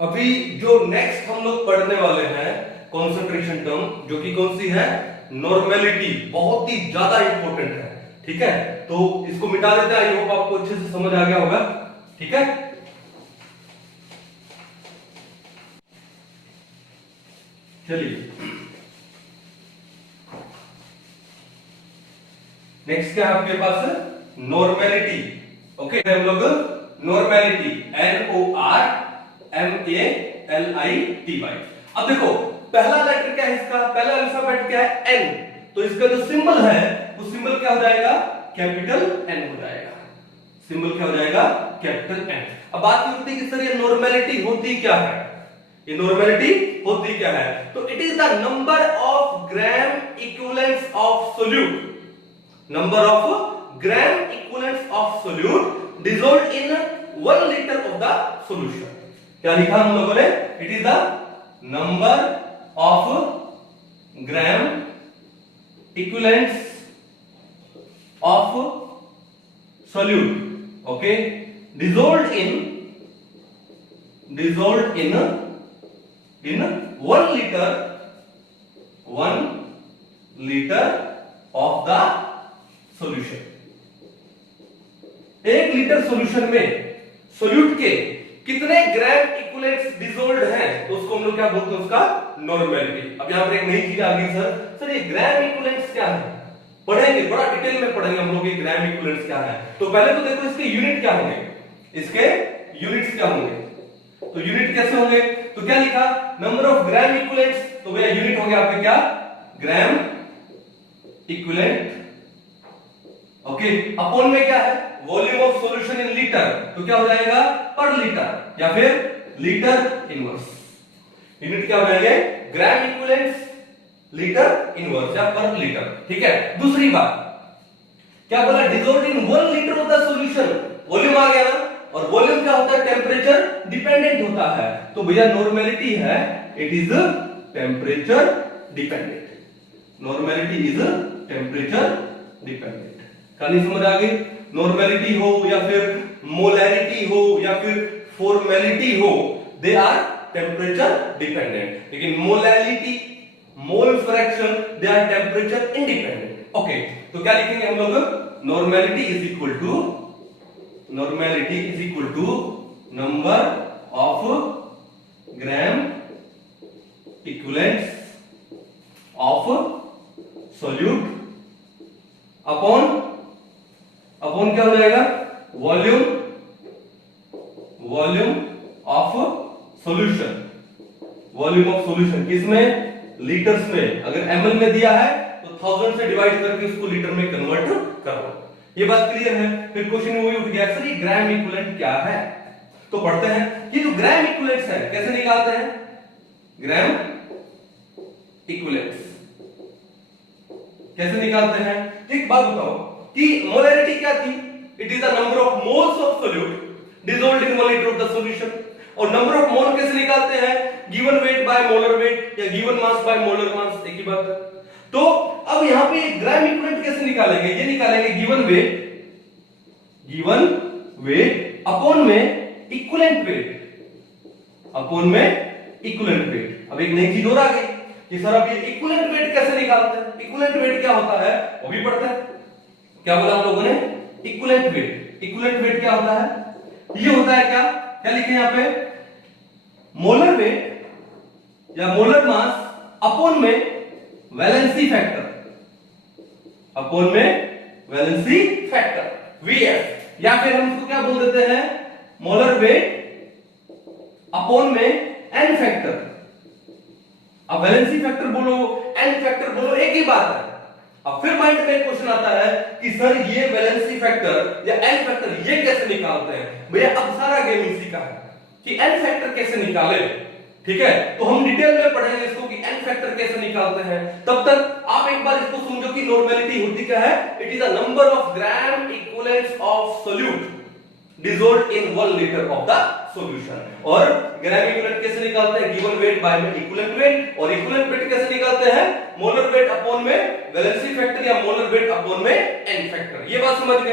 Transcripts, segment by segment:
अभी जो नेक्स्ट हम लोग पढ़ने वाले हैं कॉन्सेंट्रेशन टर्म, जो कि कौन सी है, नॉर्मेलिटी, बहुत ही ज्यादा इंपॉर्टेंट है। ठीक है, तो इसको मिटा देते हैं। आई होप आपको अच्छे से समझ आ गया होगा। ठीक है, चलिए नेक्स्ट क्या है आपके पास, नॉर्मेलिटी। ओके, हम लोग नॉर्मेलिटी, NORMALITY। अब देखो पहला लेटर क्या है इसका, पहला अल्फाबेट क्या है, N। तो इसका जो सिंबल है वो सिंबल क्या हो जाएगा, कैपिटल N हो जाएगा। सिंबल क्या हो जाएगा, कैपिटल N। अब बात करते हैं कि सर ये नॉर्मेलिटी होती क्या है, ये नॉर्मेलिटी होती क्या है। तो it is the number of gram equivalents of solute, number of gram equivalents of solute dissolved in 1 liter of the solution। क्या लिखा हम लोगों ने, it is the number of gram equivalents of solute, okay, dissolved in 1 liter of the solution. 1 litre solution में solute के कितने ग्राम equivalents dissolved हैं, तो उसको हम लोग क्या बोलते हैं, उसका नॉर्मेलिटी। अब यहां पर एक नई चीज आ गई, सर ये ग्राम इक्विवेलेंट्स क्या है, पढ़ेंगे बड़ा डिटेल में पढ़ेंगे हम लोग ये ग्राम इक्विवेलेंट्स क्या है। तो पहले तो देखो इसके यूनिट क्या होंगे, इसके यूनिट्स क्या होंगे। तो यूनिट कैसे होंगे, तो क्या लिखा, नंबर ऑफ ग्राम इक्विवेलेंट्स, तो भैया यूनिट हो गया आपके क्या, ग्राम इक्विवेलेंट। ओके, अपॉन में क्या है, volume of solution in litre, तो क्या हो जाएगा, पर लीटर या फिर लीटर इनवर्स। यूनिट क्या हो जाएंगे, ग्राम इक्विवेलेंट्स लीटर इनवर्स या पर लीटर। ठीक है, दूसरी बात क्या बोला, dissolved in 1 litre of the solution, volume आ गया ना, और वॉल्यूम क्या होता है, टेम्परेचर डिपेंडेंट होता है। तो भैया नॉर्मेलिटी है, it is temperature dependent, normality is temperature dependent. कहानी समझ आ गई, नॉर्मेलिटी हो या फिर मोलैरिटी हो या फिर फॉर्मेलिटी हो, दे आर टेम्परेचर डिपेंडेंट। लेकिन molality, mole fraction, they are temperature independent. Okay, तो क्या लिखेंगे हम लोग, normality is equal to number of gram equivalents of solute upon क्या हो जाएगा, volume of solution. Volume of solution किसमें, लीटर्स में। अगर ml में दिया है तो 1000 से डिवाइड करके उसको लीटर में कन्वर्ट करो। ये बात क्लियर है। फिर क्वेश्चन में वही उठ गया, सर ये ग्राम इक्विवेलेंट क्या है। तो पढ़ते हैं कि जो ग्राम इक्विवेलेंट्स है कैसे निकालते हैं, ग्राम इक्विवेलेंट्स कैसे निकालते हैं। एक बात बताओ कि मोलैरिटी क्या थी, it is the number of moles of solute dissolved in 1 litre of the solution. और नंबर ऑफ मोल कैसे निकालते हैं, given weight by molar weight या given mass by molar mass, एक ही बात है। तो अब यहां पे ग्राम इक्विवेलेंट कैसे निकालेंगे, ये निकालेंगे गिवन वेट अपॉन में इक्विवेलेंट वेट, अब एक नई चीज और आ गई कि सर अब ये इक्विवेलेंट वेट कैसे निकालते हैं। इक्विवेलेंट वेट क्या होता है वो भी पढ़ते हैं। क्या बोला हम लोगों ने, इक्विवेलेंट वेट क्या होता है, ये होता है क्या लिखे यहां पे, मोलर वेट या मोलर मास अपॉन में वैलेंसी फैक्टर VF, या फिर हम इसको क्या बोल देते हैं, मोलर वेट अपॉन में एन फैक्टर। अब वैलेंसी फैक्टर बोलो, एन फैक्टर बोलो, एक ही बात है। अब फिर माइंड में क्वेश्चन आता है कि सर ये वैलेंसी फैक्टर या एन फैक्टर ये कैसे निकालते हैं। भैया अब सारा गेम इसी का है कि एन फैक्टर कैसे निकाले। ठीक है, तो हम डिटेल में पढ़ेंगे इसको कि एन फैक्टर कैसे निकालते हैं। तब तक आप एक बार इसको समझो कि नॉर्मेलिटी होती क्या है, it is the number of gram equivalents of solute dissolved in 1 liter of the solution। और ग्राम इक्विवेलेंट कैसे निकालते हैं, गिवन वेट बाय में इक्विवेलेंट वेट, और इक्विवेलेंट वेट कैसे निकालते हैं, मोलर वेट अपॉन में वैलेंसी फैक्टर या मोलर वेट अपॉन में एन फैक्टर। ये बात समझ गए।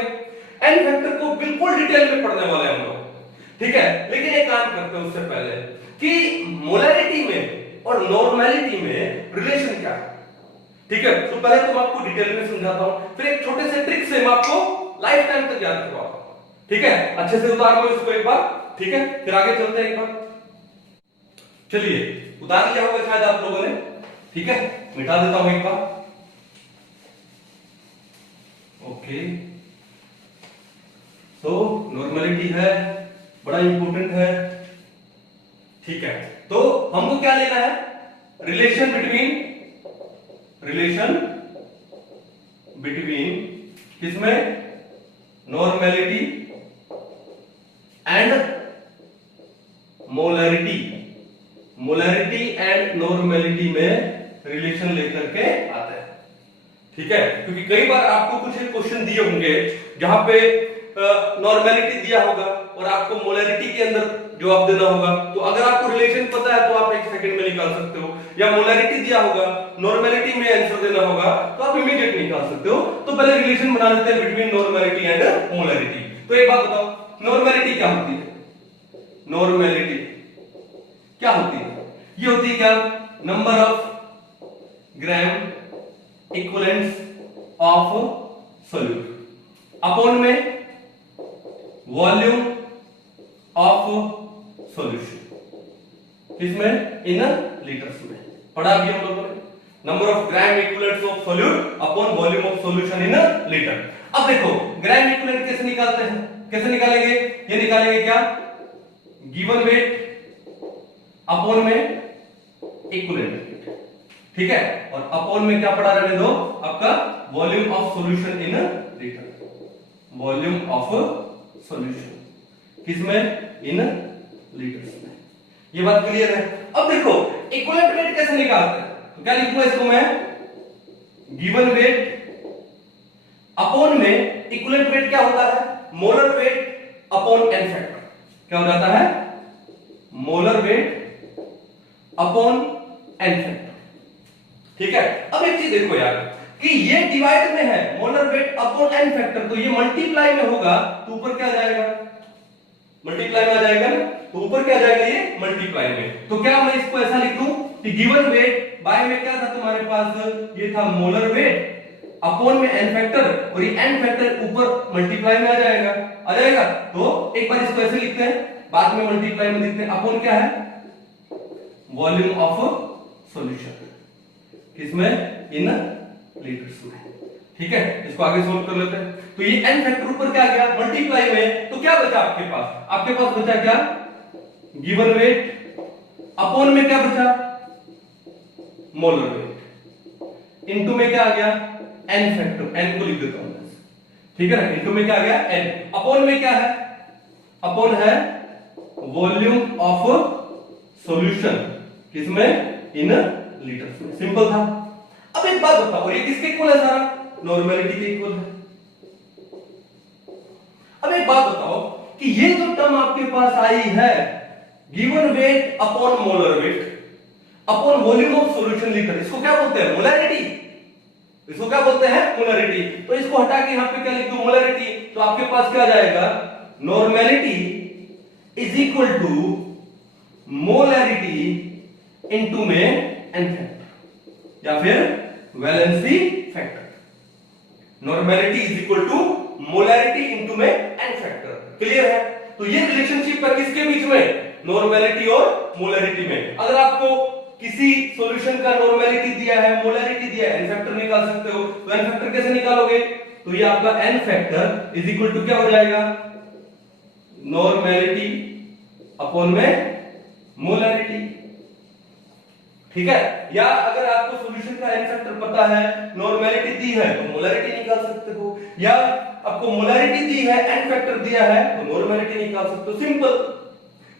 एन फैक्टर को बिल्कुल डिटेल में पढ़ने वाले हम लोग, ठीक है। लेकिन एक काम करते हैं उससे पहले कि मोलैरिटी में और नॉर्मेलिटी में रिलेशन क्या है। ठीक है, तो पहले तो मैं आपको डिटेल में समझाता हूं, फिर एक छोटे से ट्रिक से मैं आपको लाइफ टाइम तक याद करवाऊंगा। ठीक है, अच्छे से उतार लो इसको एक बार। ठीक है, फिर आगे चलते हैं एक बार। चलिए, उतार लिया होगा शायद आप लोगों ने। ठीक है, मिटा देता हूं एक बार। ओके, तो नॉर्मेलिटी है, बड़ा इंपॉर्टेंट है। ठीक है, तो हमको क्या लेना है, रिलेशन बिटवीन किसमें, normality and molarity and normality में रिलेशन लेकर के आता है। ठीक है, क्योंकि कई बार आपको कुछ एक क्वेश्चन दिए होंगे जहां पे नॉर्मेलिटी दिया होगा और आपको मोलैरिटी के अंदर जवाब देना होगा। तो अगर आपको रिलेशन पता है तो आप एक सेकंड में निकाल सकते हो, या मोलैरिटी दिया होगा, नॉर्मेलिटी में आंसर देना होगा तो आप इमीडिएट निकाल सकते हो। तो पहले रिलेशन बना लेते हैं बिटवीन नॉर्मेलिटी एंड मोलैरिटी। तो एक बात बताओ, नॉर्मेलिटी क्या होती है? नॉर्मेलिटी क्या होती है? ये होती है क्या, number of gram equivalents of solute upon में वॉल्यूम ऑफ सॉल्यूशन, इसमें इन लीटर्स में पढ़ा भी हम लोगों ने, number of gram equivalents of solute upon volume of solution in litre. अब देखो ग्राम इक्विवेलेंट कैसे निकालते हैं, कैसे निकालेंगे, ये निकालेंगे क्या, गिवन वेट अपॉन में इक्विवेलेंट वेट। ठीक है, और अपॉन में क्या पढ़ा रहने दो आपका, volume of solution in litre, volume of solution किसमें, इन लीटर्स में। ये बात क्लियर है। अब देखो इक्विवेलेंट वेट कैसे निकालते हैं, तो क्या लिखूंगा इसको मैं, गिवन वेट अपॉन में इक्विवेलेंट वेट क्या होता है, molar weight upon n factor, क्या हो जाता है, molar weight upon n factor. ठीक है, अब एक चीज देखो यार कि ये डिवाइड में है, molar weight upon n factor, तो ये मल्टीप्लाई में होगा तो ऊपर क्या जाएगा, मल्टीप्लाई में आ जाएगा, तो ऊपर क्या जाएगा, ये मल्टीप्लाई में। तो क्या मैं इसको ऐसा लिख दूं कि गिवन वेट बाय में क्या था तुम्हारे पास, ये था मोलर वेट अपॉन में एन फैक्टर, और ये एन फैक्टर ऊपर मल्टीप्लाई में आ जाएगा, आ जाएगा। तो एक बार इसको ऐसे लिखते हैं, बाद में मल्टीप्लाई में लिखते हैं, अपॉन क्या है, वॉल्यूम ऑफ सॉल्यूशन किसमें, इन लीटर्स में। ठीक है, इसको आगे सोल्व कर लेते हैं। तो ये एन फैक्टर ऊपर क्या गया, मल्टीप्लाई में, तो क्या बचा आपके पास, आपके पास बचा क्या, गिवन वेट अपॉन में क्या बचा, मोलर वेट, इनटू में क्या आ गया, एन फैक्टर, एन को लिख देता हूं, ठीक है ना, इनटू में क्या आ गया, एन, अपॉन में क्या है, अपॉन है वॉल्यूम ऑफ सॉल्यूशन किसमें, इन लीटर्स में। सिंपल था। अब एक बात बताओ, ये किसके इक्वल है, सारा नॉर्मेलिटी के इक्वल है। अब एक बात बताओ कि ये जो टर्म आपके पास आई है, given weight upon molar weight upon volume of solution litre, इसको क्या बोलते हैं, मोलैरिटी, इसको क्या बोलते हैं, मोलैरिटी। तो इसको हटा के यहां पे क्या लिख दो, मोलैरिटी, तो आपके पास क्या जाएगा, normality is equal to molarity into में एन फैक्टर, या फिर valency factor. Normality is equal to molarity into में एन फैक्टर। क्लियर है। तो ये रिलेशनशिप है किसके बीच में, नॉर्मेलिटी और मोलैरिटी में। अगर आपको किसी सॉल्यूशन का नॉर्मेलिटी दिया है, मोलैरिटी दिया है, एन फैक्टर निकाल सकते हो। तो एन फैक्टर कैसे निकालोगे, तो ये आपका n factor is equal to क्या हो जाएगा, नॉर्मेलिटी अपॉन में मोलैरिटी। ठीक है, या अगर आपको सॉल्यूशन का एन फैक्टर पता है, नॉर्मेलिटी दी है तो मोलैरिटी निकाल सकते हो, या आपको मोलैरिटी दी है, एन फैक्टर दिया है तो नॉर्मेलिटी निकाल सकते हो। सिंपल।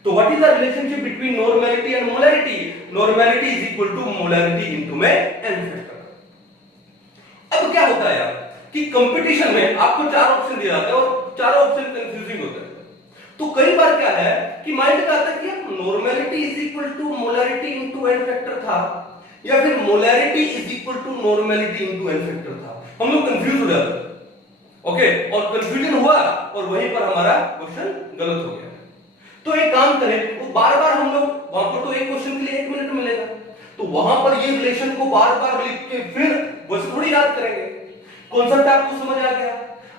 तो what is the relationship between normality and molarity, normality is equal to molarity into में एन फैक्टर। अब क्या होता है यार कि कंपटीशन में आपको चार ऑप्शन दिए जाते हैं और चारों ऑप्शन कंफ्यूजिंग होते हैं। तो कई बार क्या है कि माइंड का आता है कि normality is equal to molarity into n factor था, या फिर molarity is equal to normality into n factor था। हम लोग कंफ्यूज हो जाते हैं। ओके, और कंफ्यूजन हुआ और वहीं पर हमारा क्वेश्चन गलत हो गया। तो एक काम करें, वो बार बार हम लोग वहां पर तो एक क्वेश्चन के लिए 1 मिनट मिलेगा, तो वहां पर ये रिलेशन को बार बार लिख के फिर बस थोड़ी याद करेंगे। कॉन्सेप्ट आपको समझ आ गया।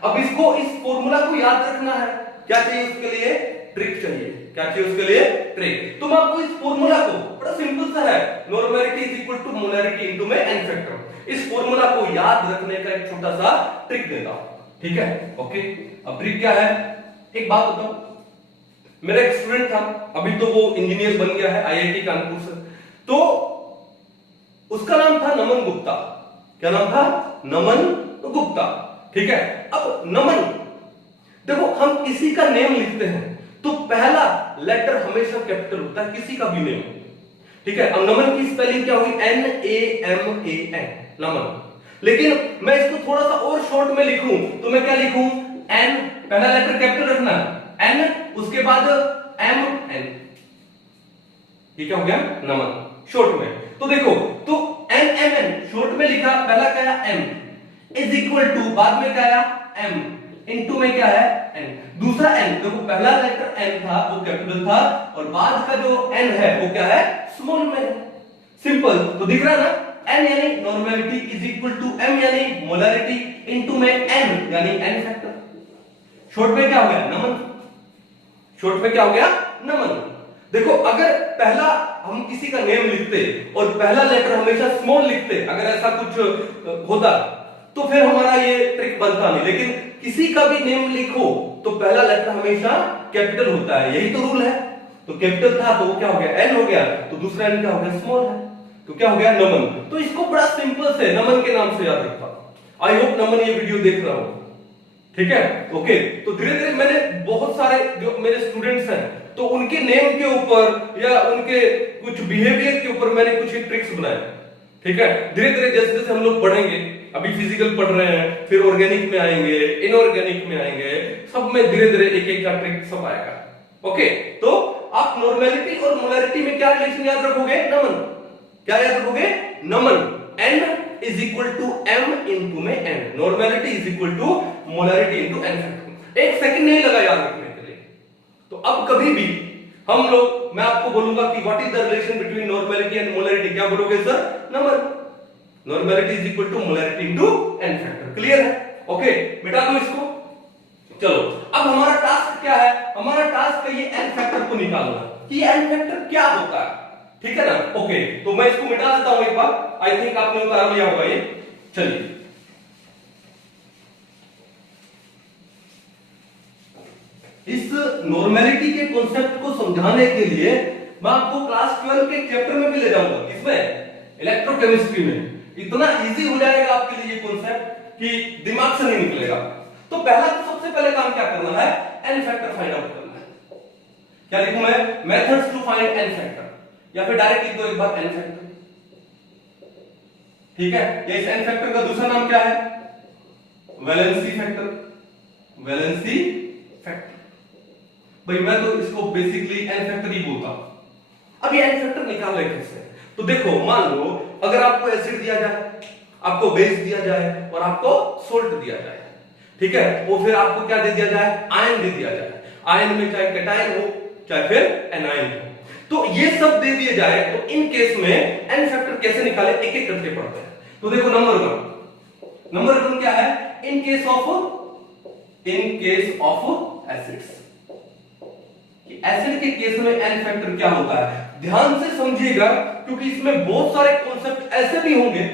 अब इसको, इस फॉर्मूला को याद रखना है, क्या चाहिए उसके लिए? ट्रिक चाहिए। क्या चाहिए उसके लिए? ट्रिक। तो मैं आपको इस फॉर्मूला को, बड़ा सिंपल सा है, normality is equal to molarity into में n फैक्टर, इस फॉर्मूला को याद रखने का एक छोटा सा ट्रिक देता हूं, ठीक है? ओके, अब ट्रिक क्या है? एक बात बताओ, मेरा एक स्टूडेंट था, अभी तो वो इंजीनियर बन गया है आईआईटी कानपुर से, तो उसका नाम था नमन गुप्ता। क्या नाम था? नमन गुप्ता, ठीक है? अब नमन, देखो हम किसी का नेम लिखते हैं तो पहला लेटर हमेशा कैपिटल होता है, किसी का भी नेम, ठीक है? अब नमन की स्पेलिंग क्या होगी? NAMAN, नमन। लेकिन मैं इसको थोड़ा सा और शॉर्ट में लिखूं तो मैं क्या लिखूं? N, पहला लेटर कैपिटल रखना, N, उसके बाद MN, ये क्या हो गया? नमन, शॉर्ट में। तो देखो, तो NMN शॉर्ट में लिखा, पहला क्या है? M, इज इक्वल टू, बाद में क्या आया? M, इनटू में क्या है? N, दूसरा N, देखो पहला लेटर N था वो कैपिटल था, और बाद का जो N है वो क्या है? स्मॉल में है। सिंपल, तो दिख रहा है ना? N यानी normality is equal to M यानी मोलैरिटी इनटू में N यानी N फैक्टर। शॉर्ट में क्या हो गया? नमन। शॉर्ट में क्या हो गया? नमन। देखो, अगर पहला हम किसी का नेम लिखते और पहला लेटर हमेशा स्मॉल लिखते, अगर ऐसा कुछ होता तो फिर हमारा ये ट्रिक बनता नहीं, लेकिन किसी का भी नेम लिखो तो पहला लेटर हमेशा कैपिटल होता है, यही तो रूल है। तो कैपिटल था तो वो क्या हो गया? N हो गया, तो दूसरा N क्या हो गया? स्मॉल है, तो क्या हो गया? नमन। तो इसको बड़ा सिंपल से नमन के नाम से याद रखा। आई होप नमन ये वीडियो देख रहा हो, ठीक है? ओके, तो धीरे धीरे मैंने बहुत सारे जो मेरे स्टूडेंट्स हैं तो उनके नेम के ऊपर या उनके कुछ बिहेवियर के ऊपर मैंने कुछ ट्रिक्स बनाए, ठीक है? धीरे धीरे जैसे जैसे हम लोग पढ़ेंगे, अभी फिजिकल पढ़ रहे हैं, फिर ऑर्गेनिक में आएंगे, इनऑर्गेनिक में आएंगे, सब में धीरे धीरे एक एक का ट्रिक सब आएगा। ओके, तो आप नॉर्मेलिटी और मोलैरिटी में क्या रिलेशन याद रखोगे? नमन। क्या याद रखोगे? नमन। N is equal to M into में N, normality is equal to molarity into N factor. एक सेकंड नहीं लगा याद रखने के लिए। तो अब कभी भी हम लोग, मैं आपको बोलूंगा कि what is the relation between normality and molarity, क्या बोलोगे सर? नमन। Normality is equal to molarity into N factor. Clear है? ओके, मिटा दो इसको। चलो, अब हमारा टास्क क्या है? हमारा टास्क है ये N फैक्टर को निकालना, कि N फैक्टर क्या होता है, ठीक है ना? ओके, तो मैं इसको मिटा देता हूं एक बार, आई थिंक आपने उतार लिया होगा ये। चलिए, इस नॉर्मेलिटी के कॉन्सेप्ट को समझाने के लिए मैं आपको क्लास 12 के चैप्टर में भी ले जाऊंगा। किसमें? इलेक्ट्रोकेमिस्ट्री में। इतना इजी हो जाएगा आपके लिए ये कॉन्सेप्ट कि दिमाग से नहीं निकलेगा। तो पहला, तो सबसे पहले काम क्या करना है? N फैक्टर फाइंड आउट करना है। क्या लिखूं मैं? Methods to find N factor, या फिर डायरेक्ट लिख दो एक बार N फैक्टर, ठीक है? या इस N फैक्टर का दूसरा नाम क्या है? Valency factor. वैलेंसी फैक्टर, भाई मैं तो इसको बेसिकली N फैक्टर ही बोलता हूं। अब ये N फैक्टर निकालना कैसे? तो देखो, मान लो अगर आपको एसिड दिया जाए, आपको बेस दिया जाए और आपको सोल्ट दिया जाए, ठीक है? वो फिर आपको क्या दे दिया जाए? आयन दे दिया जाए। आयन में चाहे कैटायन हो चाहे फिर एनायन हो, तो ये सब दे दिए जाए, तो इन केस में N फैक्टर कैसे निकाले, एक एक करके पढ़ते हैं। तो देखो, नंबर वन क्या है? इन केस ऑफ एसिड्स, एसिड के केस में N फैक्टर क्या होता है? ध्यान से समझिएगा, क्योंकि इसमें बहुत सारे कॉन्सेप्ट ऐसे भी होंगे,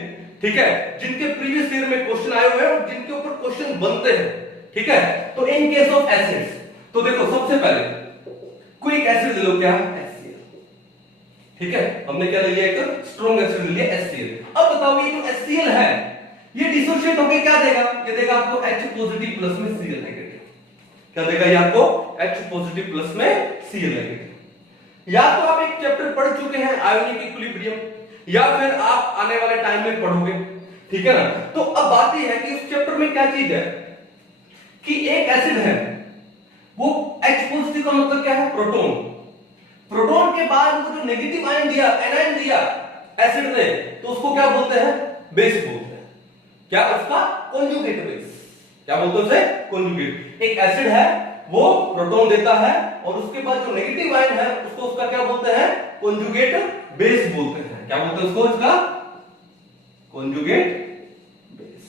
ठीक है, जिनके प्रीवियस ईयर में क्वेश्चन आए हुए हैं और जिनके ऊपर क्वेश्चन बनते हैं, ठीक है? तो इन केस ऑफ एसिड्स, तो देखो सबसे पहले क्विक एसिड ले लो, क्या? HCl, ठीक है? हमने क्या ले लिया? एक स्ट्रॉन्ग एसिड ले लिया, HCl। अब बताओ, ये जो HCl है ये डिसोसिएट होकर क्या देगा? ये देगा आपको H पॉजिटिव प्लस में Cl नेगेटिव। क्या देगा ये आपको? H पॉजिटिव प्लस में Cl नेगेटिव। या तो आप एक चैप्टर पढ़ चुके हैं आयोनिक इक्विलिब्रियम, या फिर आप आने वाले टाइम में पढ़ोगे, ठीक है ना? तो अब बात यह है कि उस चैप्टर में क्या चीज है कि एक एसिड है, वो H पॉजिटिव का मतलब क्या है? प्रोटॉन। प्रोटॉन के बाद वो जो नेगेटिव आयन दिया, एनायन दिया एसिड ने, तो उसको क्या बोलते हैं? बेस बोलते हैं। क्या? उसका कॉन्जुगेट बेस। क्या बोलते हैं उसे? कॉन्जुगेट। एक एसिड है, वो प्रोटॉन देता है, और उसके बाद जो नेगेटिव आयन है उसको उसका क्या बोलते हैं, कॉन्जुगेट बेस बोलते हैं। क्या बोलते हैं उसको, इसका कॉन्जुगेट बेस।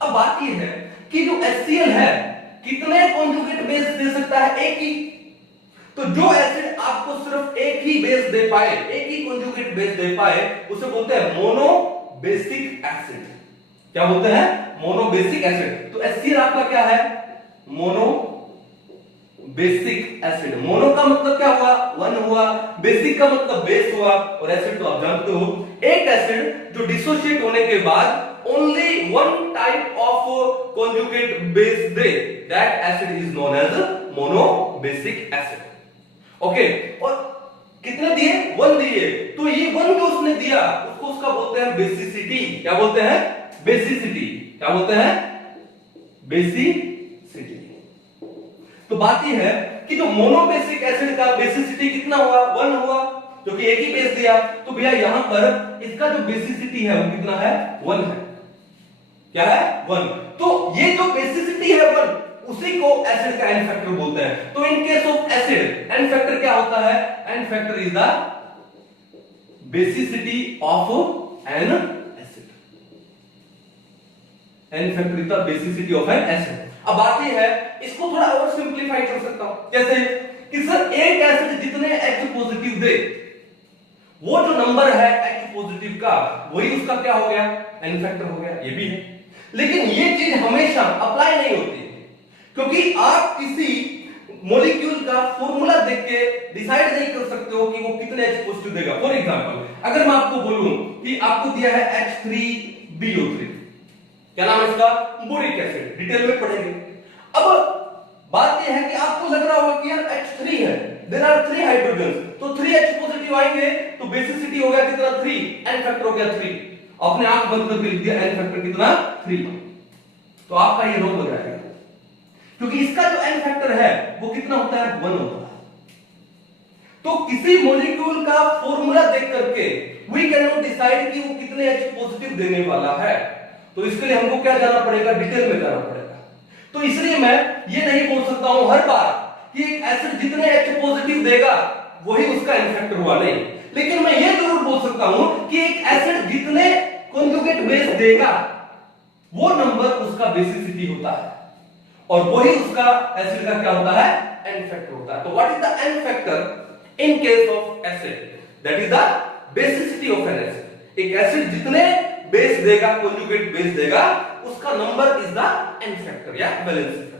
अब बात ये है कि जो HCl है कितने कॉन्जुगेट बेस दे सकता है, एक ही। तो जो एसिड आपको सिर्फ एक ही बेस दे पाए, एक ही कॉन्जुगेट बेस दे पाए, उसे बोलते हैं मोनोबेसिक एसिड। क्या बोलते हैं, मोनोबेसिक एसिड। तो HCl आपका क्या है, मोनो बेसिक एसिड। मोनो का मतलब क्या हुआ, वन हुआ, बेसिक का मतलब बेस हुआ, और एसिड तो आप जानते हो एक एसिड जो डिसोशिएट होने के बाद only one type of conjugate base दे, that acid is known as monobasic acid. Okay, और कितने दिए, वन दिए, तो ये वन जो उसने दिया उसको उसका बोलते हैं बेसिसिटी। क्या बोलते हैं, बेसिसिटी। क्या बोलते हैं, बेसिसिटी। तो बात यह है कि जो मोनोबेसिक एसिड का बेसिसिटी कितना हुआ, वन हुआ, क्योंकि एक ही बेस दिया। तो भैया यहां पर इसका जो बेसिसिटी है वो कितना है, वन है। क्या है, वन। तो ये जो बेसिसिटी है वन, उसी को एसिड का एन फैक्टर बोलते हैं। तो in case of acid n factor क्या होता है, n factor is the basicity of an acid. N factor is the basicity of an acid. अब बात ये है, इसको थोड़ा और सिंपलीफाई कर सकता हूं, जैसे कि सर एक एसिड जितने H पॉजिटिव दे, वो जो नंबर है H पॉजिटिव का, वही उसका क्या हो गया, एन फैक्टर हो गया। ये भी है, लेकिन ये चीज हमेशा अप्लाई नहीं होती, क्योंकि आप किसी मॉलिक्यूल का फॉर्मूला देख के डिसाइड नहीं कर सकते हो कि वो कितने H पॉजिटिव देगा। फॉर एग्जांपल, अगर मैं आपको बोलूं कि आपको दिया है H3BO3, क्या नाम है इसका, बोरिक एसिड, डिटेल में पढ़ेंगे। अब बात यह है कि आपको लग रहा होगा कि यार H3 है, देयर आर 3 हाइड्रोजन, तो 3H पॉजिटिव आएंगे, तो बेसिसिटी हो गया कितना, 3, एन फैक्टर हो गया 3। अपने आंख बंद करके लिख दिया एन फैक्टर कितना, 3। तो आपका ये रॉन्ग हो जाएगा, क्योंकि इसका जो एन फैक्टर है वो कितना होता है, 1 होता है। तो किसी मॉलिक्यूल का फॉर्मूला देख करके वी कैन नॉट डिसाइड कि वो कितने H पॉजिटिव देने वाला है। तो इसके लिए हमको क्या जाना पड़ेगा, डिटेल में जाना पड़ेगा। तो इसलिए मैं ये नहीं बोल सकता हूं हर बार कि एक एसिड जितने H पॉजिटिव देगा वही उसका एन फैक्टर हुआ, नहीं। लेकिन मैं ये जरूर बोल सकता हूं कि एक एसिड जितने कॉन्जुगेट बेस देगा वो नंबर उसका बेसिसिटी होता है, और वही उसका एसिड का क्या होता है, एन फैक्टर होता है। तो what is the n factor in case of acid, that is the basicity of an acid. एक एसिड जितने बेस देगा, कॉन्जुगेट बेस देगा, उसका number is the n factor या वैलेंसी फैक्टर।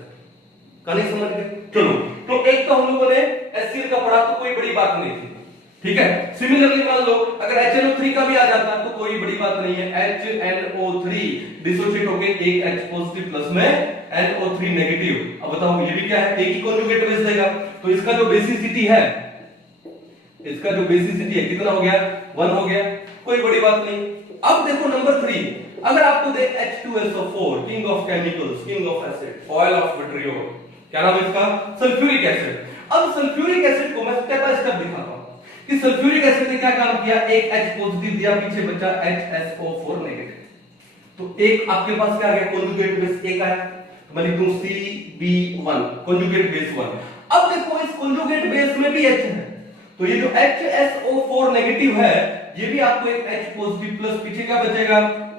कहानी समझ गए, चलो। तो एक तो हम लोगों ने HCl का पढ़ा, तो कोई बड़ी बात नहीं थी, ठीक है। सिमिलरली मान लो अगर HNO3 का भी आ जाता तो कोई बड़ी बात नहीं है, HNO3 डिसोसिएट होके एक H पॉजिटिव प्लस में NO3 नेगेटिव। अब बताओ ये भी क्या है, एक ही कॉन्जुगेट बेस देगा, तो इसका जो बेसिसिटी है, इसका जो बेसिसिटी है कितना हो गया, 1 हो गया, कोई बड़ी बात नहीं। अब देखो नंबर 3, अगर आपको दे H2SO4, king of chemicals, king of acid, oil of vitriol, क्या नाम है इसका, सल्फ्यूरिक एसिड। अब सल्फ्यूरिक एसिड को मैं स्टेप बाय स्टेप दिखाता हूं कि सल्फ्यूरिक एसिड ने क्या काम किया, एक H पॉजिटिव दिया, पीछे बचा HSO4 नेगेटिव। तो एक आपके पास क्या आ गया, कॉन्जुगेट बेस एक आया, तो मैं लिख दूं CB1, कॉन्जुगेट बेस 1। अब देखो इस कॉन्जुगेट बेस में भी H है, तो ये जो HSO4 नेगेटिव है, ये भी आपको एक H पॉजिटिव प्लस पीछे क्या बचेगा,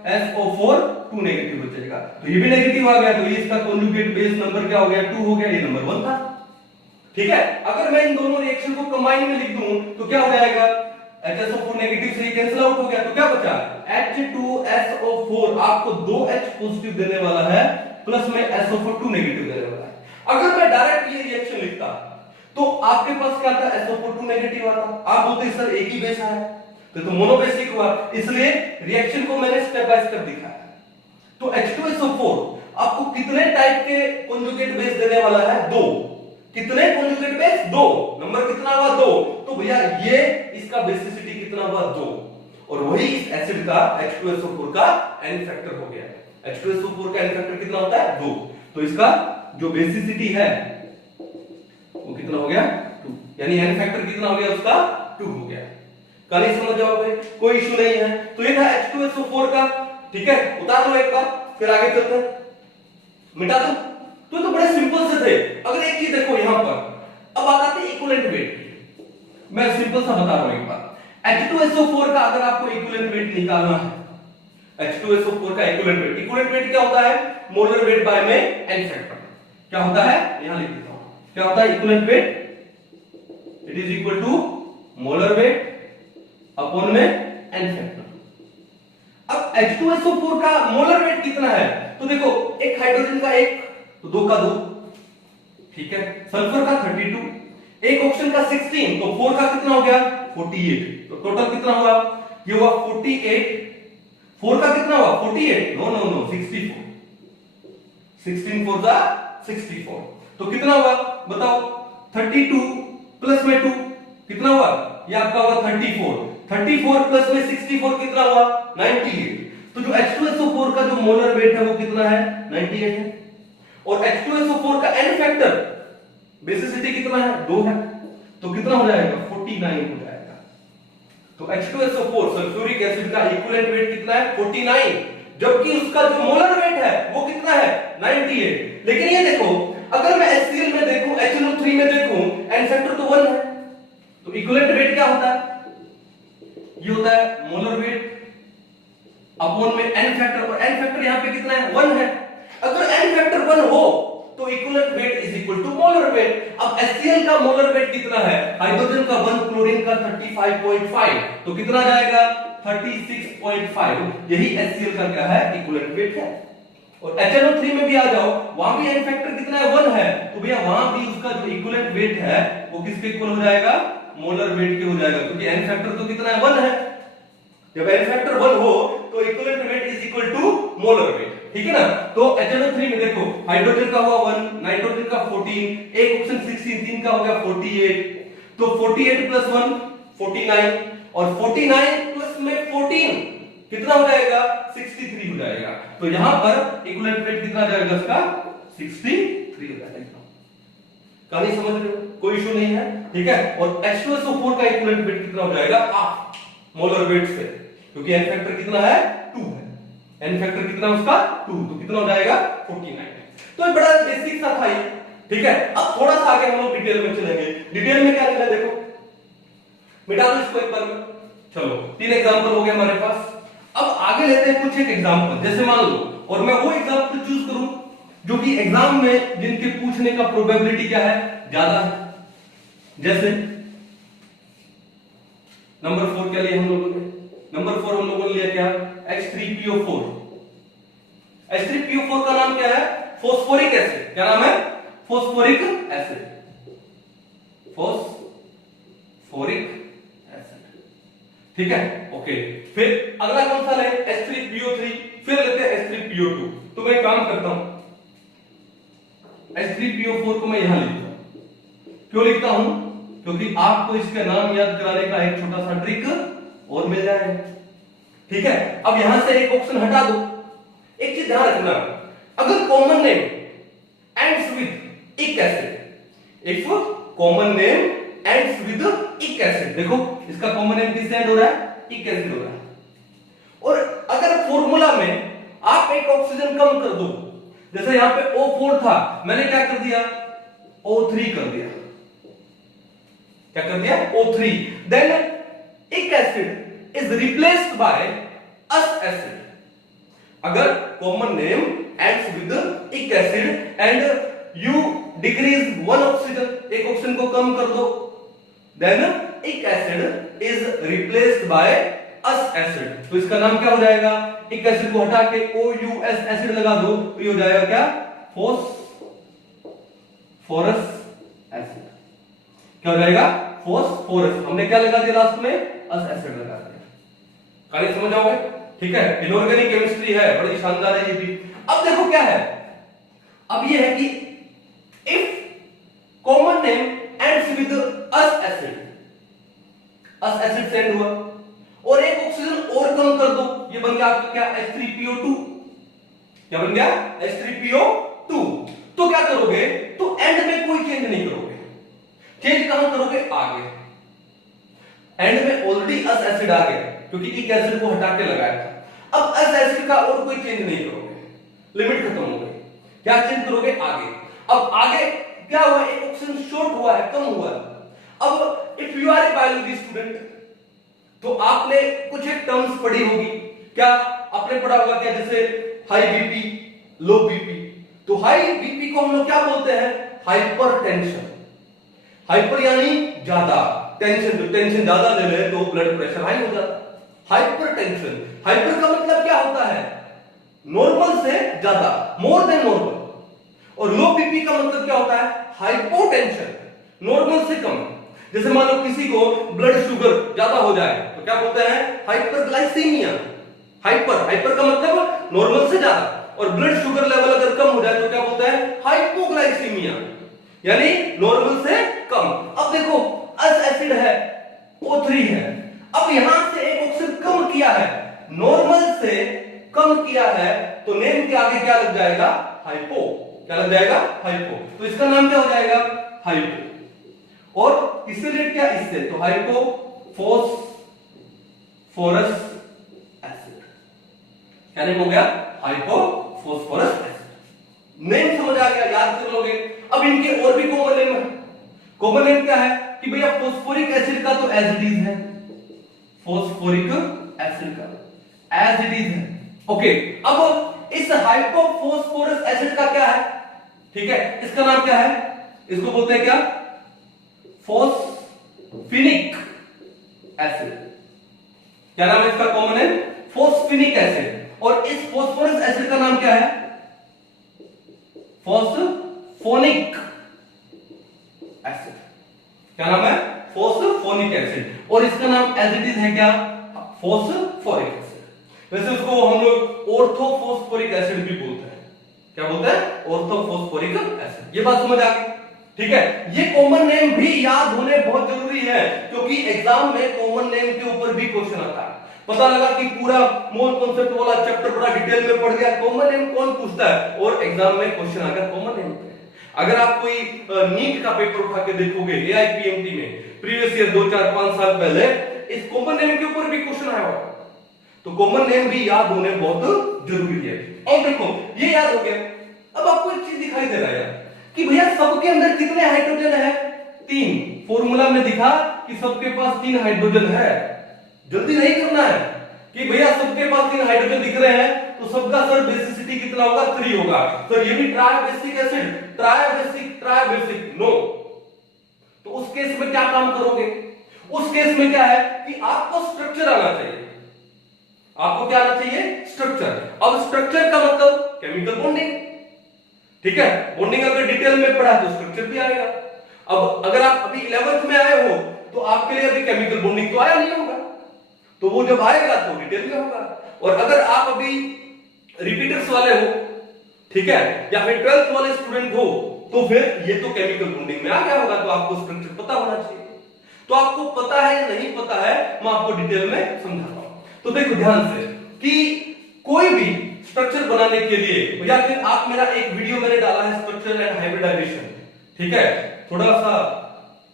SO4 2 नेगेटिव बचेगा, तो ये भी नेगेटिव आ गया, तो ये इसका कॉन्जुगेट बेस नंबर क्या हो गया, 2 हो गया, ये नंबर 1 था, ठीक है। अगर मैं इन दोनों रिएक्शन को कंबाइन में लिख दूं तो क्या हो जाएगा, HSO4 नेगेटिव से ये कैंसिल आउट हो गया, तो क्या बचा, H2SO4 आपको 2 H पॉजिटिव देने वाला है, प्लस में SO4 2 नेगेटिव देने वाला है। अगर मैं डायरेक्ट ये रिएक्शन लिखता तो आपके पास क्या था, SO4 2 नेगेटिव आता, आप बोलते सर एक ही बेस है, तो मोनोबेसिक हुआ, इसलिए रिएक्शन को मैंने स्टेप बाय स्टेप दिखाया। तो H2SO4 आपको कितने टाइप के कॉन्जुगेट बेस देने वाला है, 2। कितने कॉन्जुगेट बेस, 2, नंबर कितना हुआ, 2। तो भैया ये इसका बेसिसिटी कितना हुआ, 2, और वही इस एसिड का H2SO4 का एन फैक्टर हो गया। H2SO4 का एन फैक्टर कितना होता है, 2, तो इसका जो बेसिसिटी है वो कितना हो गया, 2, यानी एन फैक्टर कितना हो गया उसका, 2 हो गया। कहानी समझ जाओगे, कोई इशू नहीं है। तो ये था H2SO4 का, ठीक है, उतार लो एक बार, फिर आगे चलते हैं, मिटा दो। तो बड़े सिंपल से थे। अगर एक चीज देखो यहां पर, अब बात आती है इक्विवेलेंट वेट की। मैं सिंपल सा बता रहा हूं एक बार, H2SO4 का अगर आपको इक्विवेलेंट वेट निकालना है, H2SO4 का इक्विवेलेंट वेट क्या होता है? मोलर वेट बाय में n फैक्टर। क्या होता है? यहां लिख देता हूं, क्या होता है equivalent weight? It is equal to molar weight upon में n फैक्टर। अब H2SO4 का मोलर वेट कितना है? तो देखो, एक हाइड्रोजन का एक, तो 2 का 2, ठीक है। सल्फर का 32, एक ऑक्सीजन का 16, तो 4 का कितना हो गया? 48। तो टोटल कितना हुआ? ये हुआ 48। 4 का कितना हुआ? 48, नो नो नो 64। 16 4 जा 64, तो कितना हुआ बताओ? 32 प्लस में 2 कितना हुआ? ये आपका हुआ 34। 34 प्लस में 64 कितना हुआ? 98। तो जो H2SO4 का जो मोलर वेट है वो कितना है? 98 है। और H2SO4 का n फैक्टर बेसिसिटी कितना है? 2 है। तो कितना हो जाएगा? 49 हो जाएगा। तो H2SO4 सल्फ्यूरिक एसिड का इक्विवेलेंट वेट कितना है? 49, जबकि उसका जो मोलर वेट है वो कितना है? 98। लेकिन ये देखो, अगर मैं HCl में देखूं, HNO3 में देखूं, n फैक्टर तो 1 है, तो इक्विवेलेंट वेट क्या होता है? ये होता है मोलर वेट अपॉन में n फैक्टर, और n फैक्टर यहां पे कितना है? 1 है। अगर n फैक्टर 1 हो तो equivalent weight is equal to molar weight. अब HCl का मोलर वेट कितना है? हाइड्रोजन का 1, क्लोरीन का 35.5, तो कितना जाएगा? 36.5। यही HCl का क्या है? इक्विवेलेंट वेट है। और HNO3 में भी आ जाओ, वहां भी n फैक्टर कितना है? 1 है, तो भैया वहां भी उसका जो इक्विवेलेंट वेट है वो किसके इक्वल हो जाएगा? मोलर वेट के हो जाएगा, क्योंकि n फैक्टर तो कितना है? 1 है। जब n फैक्टर 1 हो तो equivalent weight is equal to molar weight, ठीक है ना। तो HNO3 में देखो, हाइड्रोजन का हुआ 1, नाइट्रोजन का 14, एक ऑक्सीजन 16, 3 का हो गया 48, तो 48 प्लस 1 49, और 49 प्लस में 14 कितना हो जाएगा? 63 हो जाएगा। तो यहां पर इक्विवेलेंट वेट कितना जाएगा इसका? 63 हो जाएगा। कहानी समझ रहे हो? कोई इशू नहीं है, ठीक है। और H2SO4 का इक्विवेलेंट वेट कितना हो जाएगा? हाफ मोलर वेट से, क्योंकि n फैक्टर कितना है? 2 है। n फैक्टर कितना उसका? 2, तो कितना हो जाएगा? 49। तो ये बड़ा बेसिक सा था ये, ठीक है। अब थोड़ा सा आगे हम लोग डिटेल में चलेंगे। डिटेल में क्या चला देखो, मिटा दो इसको एक बार में। चलो 3 एग्जांपल हो गए हमारे पास। अब आगे लेते हैं कुछ एक एग्जांपल, जैसे मान लो, और मैं वो एग्जांपल चूज करूं जो कि एग्जाम में जिनके पूछने का प्रोबेबिलिटी क्या है? ज्यादा है। जैसे नंबर 4 क्या लिया हम लोगों ने? नंबर 4 हम लोगों ने लिया क्या? H3PO4। H3PO4 का नाम क्या है? Phosphoric acid. क्या नाम है? Phosphoric acid. फॉस्फोरिक एसिड, ठीक है, ओके। फिर अगला कौन सा ले? H3PO3। फिर लेते हैं H3PO2। तो मैं काम करता हूं, H3PO4 को मैं यहां लिखता हूं। क्यों लिखता हूं? क्योंकि आपको इसका नाम याद कराने का एक छोटा सा ट्रिक और मिल जाएगा, ठीक है। अब यहां से एक ऑप्शन हटा दो। एक चीज ध्यान रखना, अगर कॉमन नेम एंड्स विद इक acid, if common name ends with इक एसिड, देखो इसका कॉमन नेम किससे एंड हो रहा है? इक एसिड हो रहा है। और अगर फॉर्मूला में आप एक ऑक्सीजन कम कर दो, जैसे यहां पे O4 था, मैंने क्या कर दिया? O3 कर दिया। क्या कर दिया? O3। देन इक acid is replaced by us acid. अगर कॉमन नेम एंड्स विद इक acid and you decrease one oxygen, एक ऑक्सीजन को कम कर दो, देन इक acid is replaced by us acid. तो इसका नाम क्या हो जाएगा? इक एसिड को हटा के OUS एसिड लगा दो, तो ये हो जाएगा क्या? Phosphorous acid. क्या हो जाएगा? फॉस्फोरस। हमने क्या लगा दिया लास्ट में? अस एसिड लगा दिया। कहानी समझ आओगे? ठीक है, इनऑर्गेनिक केमिस्ट्री है, बड़ी शानदार है ये भी। अब देखो क्या है, अब ये है कि if common name ends with us acid, us acid send हुआ और एक ऑक्सीजन और कम कर दो, ये बन गया आपका क्या? H3PO2। क्या बन गया? H3PO2। तो क्या करोगे? तो एंड में कोई चेंज नहीं करोगे। चेंज कहां करोगे? आगे। एंड में ऑलरेडी अस एसिड आ गया, क्योंकि इक एसिड को हटा के लगाया था। अब अस एसिड का और कोई चेंज नहीं करोगे, लिमिट खत्म हो गई। क्या चेंज करोगे? आगे। अब आगे क्या हुआ? एक ऑक्सीजन शॉर्ट हुआ है, कम हुआ है। अब if you are a biology student, तो आपने कुछ एक टर्म्स पढ़ी होगी। क्या आपने पढ़ा होगा? क्या जैसे हाई बीपी, लो बीपी। तो हाई बीपी को हम लोग क्या बोलते हैं? हाइपरटेंशन। हाइपर यानी ज्यादा, टेंशन, जो टेंशन ज्यादा ले रहे तो ब्लड प्रेशर हाई हो जाता है। हाइपरटेंशन, हाइपर का मतलब क्या होता है? नॉर्मल से ज्यादा, मोर देन नॉर्मल। और लो बीपी का मतलब क्या होता है? हाइपोटेंशन, नॉर्मल से कम। जैसे मान लो किसी को ब्लड शुगर ज्यादा हो जाए तो क्या बोलते हैं? हाइपरग्लाइसीमिया। हाइपर का मतलब नॉर्मल से ज्यादा, और ब्लड शुगर लेवल अगर कम हो जाए तो क्या बोलते हैं? हाइपोग्लाइसीमिया, यानी नॉर्मल से कम। अब देखो अस एसिड है, O3 है। अब यहां से एक ऑक्सीजन कम किया है, नॉर्मल से कम किया है, तो नेम के आगे क्या लग जाएगा? हाइपो। क्या लग जाएगा? हाइपो। तो इसका नाम क्या हो जाएगा? हाइपो। और इससे रिलेटेड क्या? इससे, तो हाइपो फोस्फोरस एसिड। क्या नेम हो गया? Hypo phosphorus acid. नेम समझ आ गया, याद कर लोगे। अब इनके और भी कॉमन नेम है। कॉमन नेम क्या है? कि भैया फोस्फोरिक एसिड का तो एज इट इज है, फोस्फोरिक एसिड का एज इट इज है। ओके, अब इस हाइपोफॉस्फोरस एसिड का क्या है? ठीक है, इसका नाम क्या है? इसको बोलते हैं क्या? फोस्फिनिक एसिड। क्या नाम है इसका? कॉमन है फोस्फिनिक एसिड। और इस फोस्फोरस एसिड का नाम क्या है? फोस्फोनिक एसिड। क्या नाम है? फोस्फोनिक एसिड। और इसका नाम एज इट इज है क्या? Phosphoric acid. वैसे उसको हम लोग ऑर्थोफॉस्फोरिक एसिड भी बोलते हैं। क्या बोलते हैं? Orthophosphoric acid. ये बात समझ आ गई? ठीक है, ये कॉमन नेम भी याद होने बहुत जरूरी है, क्योंकि एग्जाम में कॉमन नेम के ऊपर भी क्वेश्चन आता है। पता लगा कि पूरा मोल कॉन्सेप्ट वाला चैप्टर बड़ा डिटेल में पढ़ गया, कॉमन नेम कौन पूछता है? और एग्जाम में क्वेश्चन आ गया कॉमन नेम पे। अगर आप कोई नीट का पेपर उठा के देखोगे एआईपीएमटी में प्रीवियस ईयर 2 4 5 साल पहले, इस कॉमन नेम के ऊपर भी क्वेश्चन आया होगा। तो कॉमन नेम भी याद होने बहुत जरूरी है। और देखो ये याद हो गया। अब आपको एक चीज दिखाई दे रहा है कि भैया सबके अंदर कितने हाइड्रोजन है? 3। फॉर्मूला में दिखा कि सबके पास 3 हाइड्रोजन है। जल्दी नहीं करना है कि भैया सबके पास 3 हाइड्रोजन दिख रहे हैं तो सबका सर बेसिसिटी कितना होगा? 3 होगा। सर ये भी ट्राइबेसिक एसिड, ट्राइबेसिक नो। तो उस केस में क्या काम करोगे? उस केस में क्या है कि आपको स्ट्रक्चर आना चाहिए। आपको क्या आना चाहिए? स्ट्रक्चर। अब स्ट्रक्चर का मतलब केमिकल बॉन्डिंग। ठीक है, बॉन्डिंग अगर डिटेल में पढ़ा तो स्ट्रक्चर भी आएगा। अब अगर आप अभी 11th में आए हो तो आपके लिए अभी केमिकल बॉन्डिंग तो आया नहीं होगा, तो वो जब आएगा तो डिटेल में होगा। और अगर आप अभी रिपीटर्स वाले हो, ठीक है, या फिर 12th वाले स्टूडेंट हो, तो फिर ये तो केमिकल बॉन्डिंग में आ गया होगा, तो आपको स्ट्रक्चर पता होना चाहिए। तो आपको पता है या नहीं पता है, मैं आपको डिटेल में समझाता हूं। तो देखो ध्यान से कि कोई भी स्ट्रक्चर बनाने के लिए, या फिर आप मेरा एक वीडियो मैंने डाला है स्ट्रक्चर एंड हाइब्रिडाइजेशन, ठीक है, थोड़ा सा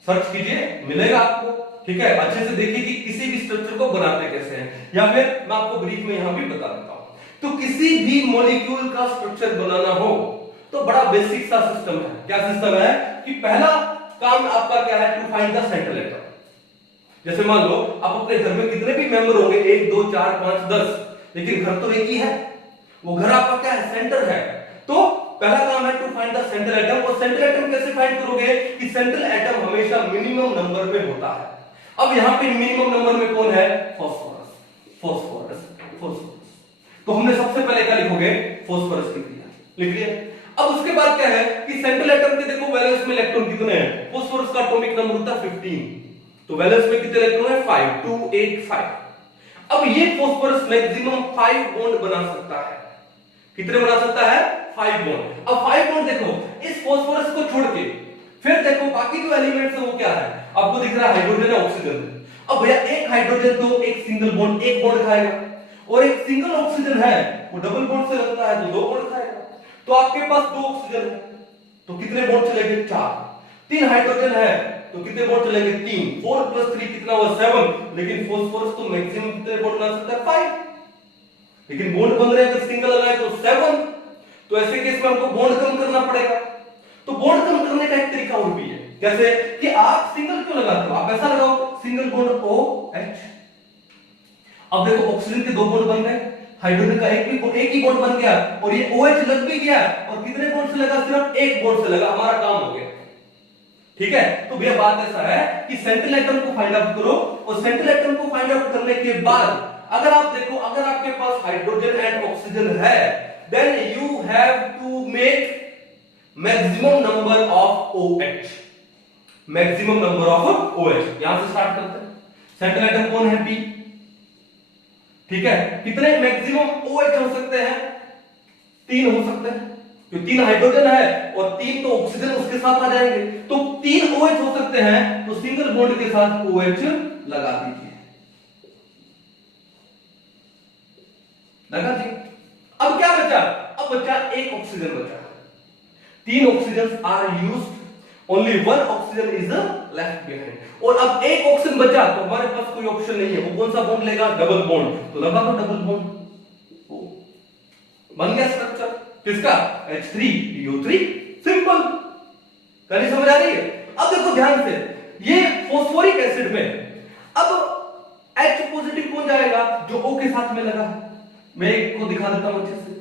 सर्च कीजिए, मिलेगा आपको। ठीक है, अच्छे से देखिए कि किसी भी स्ट्रक्चर को बनाते कैसे हैं, या फिर मैं आपको ब्रीफ में यहां भी बता देता हूं। तो किसी भी मॉलिक्यूल का स्ट्रक्चर बनाना हो तो बड़ा बेसिक सा सिस्टम है। क्या सिस्टम है कि पहला काम आपका क्या है? To find the central atom. जैसे मान लो आप अपने घर में कितने भी मेंबर होंगे, 1 2 4 5 10, लेकिन घर तो एक ही है। वो घर आपका क्या है? सेंटर है। तो पहला काम है to find the central atom. और सेंट्रल एटम कैसे फाइंड करोगे कि सेंट्रल एटम हमेशा मिनिमम नंबर में होता है। अब यहां पे मिनिमम नंबर में कौन है? Phosphorus, phosphorus, phosphorus. तो हमने सबसे पहले क्या लिखोगे? फास्फोरस लिख दिया, लिख लिया। अब उसके बाद क्या है कि सेंट्रल एटम के देखो वैलेंस में इलेक्ट्रॉन कितने हैं? फास्फोरस का एटॉमिक नंबर होता है 15, तो वैलेंस में कितने इलेक्ट्रॉन है? 5, 2 8 5। अब ये फास्फोरस मैक्सिमम 5 बॉन्ड बना सकता है। कितने बना सकता है? 5 बॉन्ड। अब 5 बॉन्ड देखो, इस फास्फोरस को छोड़ के फिर देखो बाकी जो एलिमेंट्स है वो क्या है? आपको दिख रहा है हाइड्रोजन है, ऑक्सीजन। अब भैया एक हाइड्रोजन तो एक सिंगल बॉन्ड, एक बॉन्ड खाएगा, और एक सिंगल ऑक्सीजन है वो डबल बॉन्ड से लगता है तो 2 बॉन्ड खाएगा। तो आपके पास 2 ऑक्सीजन है तो कितने बॉन्ड चलेंगे? 4। 3 हाइड्रोजन है तो कितने बॉन्ड चलेंगे? 3। 4 + 3 कितना हुआ? 7। लेकिन फास्फोरस तो मैक्सिमम कितने बॉन्ड बना सकता है? 5। लेकिन बॉन्ड बन रहे हैं तो सिंगल लगाए तो 7। तो ऐसे केस में हमको बॉन्ड कम करना पड़ेगा। तो बॉन्ड कम करने का एक तरीका और भी है, जैसे कि आप सिंगल क्यों लगाते हो, आप ऐसा लगाओ सिंगल बॉन्ड OH। अब देखो ऑक्सीजन के 2 बॉन्ड बन गए, हाइड्रोजन का एक ही बॉन्ड बन गया, और ये OH लग भी गया, और कितने बॉन्ड से लगा, सिर्फ एक बॉन्ड से लगा, हमारा काम हो गया। ठीक है, तो भैया बात ऐसा है कि सेंट्रल एटम को फाइंड आउट करो, और सेंट्रल एटम को फाइंड आउट करने के बाद अगर आप देखो, अगर आपके पास हाइड्रोजन एंड ऑक्सीजन है, then you have to make maximum number of OH, maximum number of OH। यहां से स्टार्ट करते हैं। सेंट्रल एटम कौन है, P। ठीक है, कितने मैक्सिमम OH हो सकते हैं, 3 हो सकते हैं, जो 3 हाइड्रोजन है और 3 तो ऑक्सीजन उसके साथ आ जाएंगे, तो 3 OH हो सकते हैं, तो सिंगल बॉन्ड के साथ OH लगा दीजिए, लगा दी। अब क्या बचा, अब बचा एक ऑक्सीजन बचा, 3 oxygen are used, only 1 oxygen is left behind, और अब एक ऑक्सीजन बचा, तो हमारे पास कोई ऑप्शन नहीं है, वो कौन सा बॉन्ड लेगा, डबल बॉन्ड, तो लगा दो डबल बॉन्ड, बन गया स्ट्रक्चर किसका, H3PO3, सिंपल। कहानी समझ आ रही है। अब देखो ध्यान से, ये फॉस्फोरिक एसिड में अब H पॉजिटिव कौन जाएगा, जो O के साथ में लगा है। मैं एक को दिखा देता हूं अच्छे से,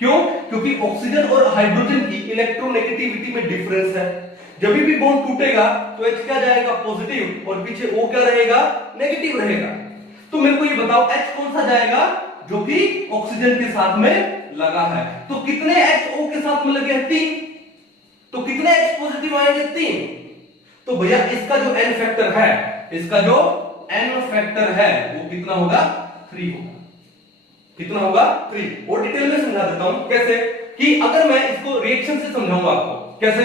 क्यों, क्योंकि ऑक्सीजन और हाइड्रोजन की इलेक्ट्रोनेगेटिविटी में डिफरेंस है, जब भी बॉन्ड टूटेगा तो H क्या जाएगा, पॉजिटिव, और पीछे O क्या रहेगा, नेगेटिव रहेगा। तो मेरे को ये बताओ H कौन सा जाएगा, जो कि ऑक्सीजन के साथ में लगा है, तो कितने H O के साथ में लगे हैं, 3, तो कितने H पॉजिटिव आएंगे, 3। तो भैया इसका जो N फैक्टर है, इसका जो N फैक्टर है वो कितना होगा, 3 होगा। कितना होगा, 3। और डिटेल में समझा देता हूं कैसे, कि अगर मैं इसको रिएक्शन से समझाऊंगा आपको कैसे,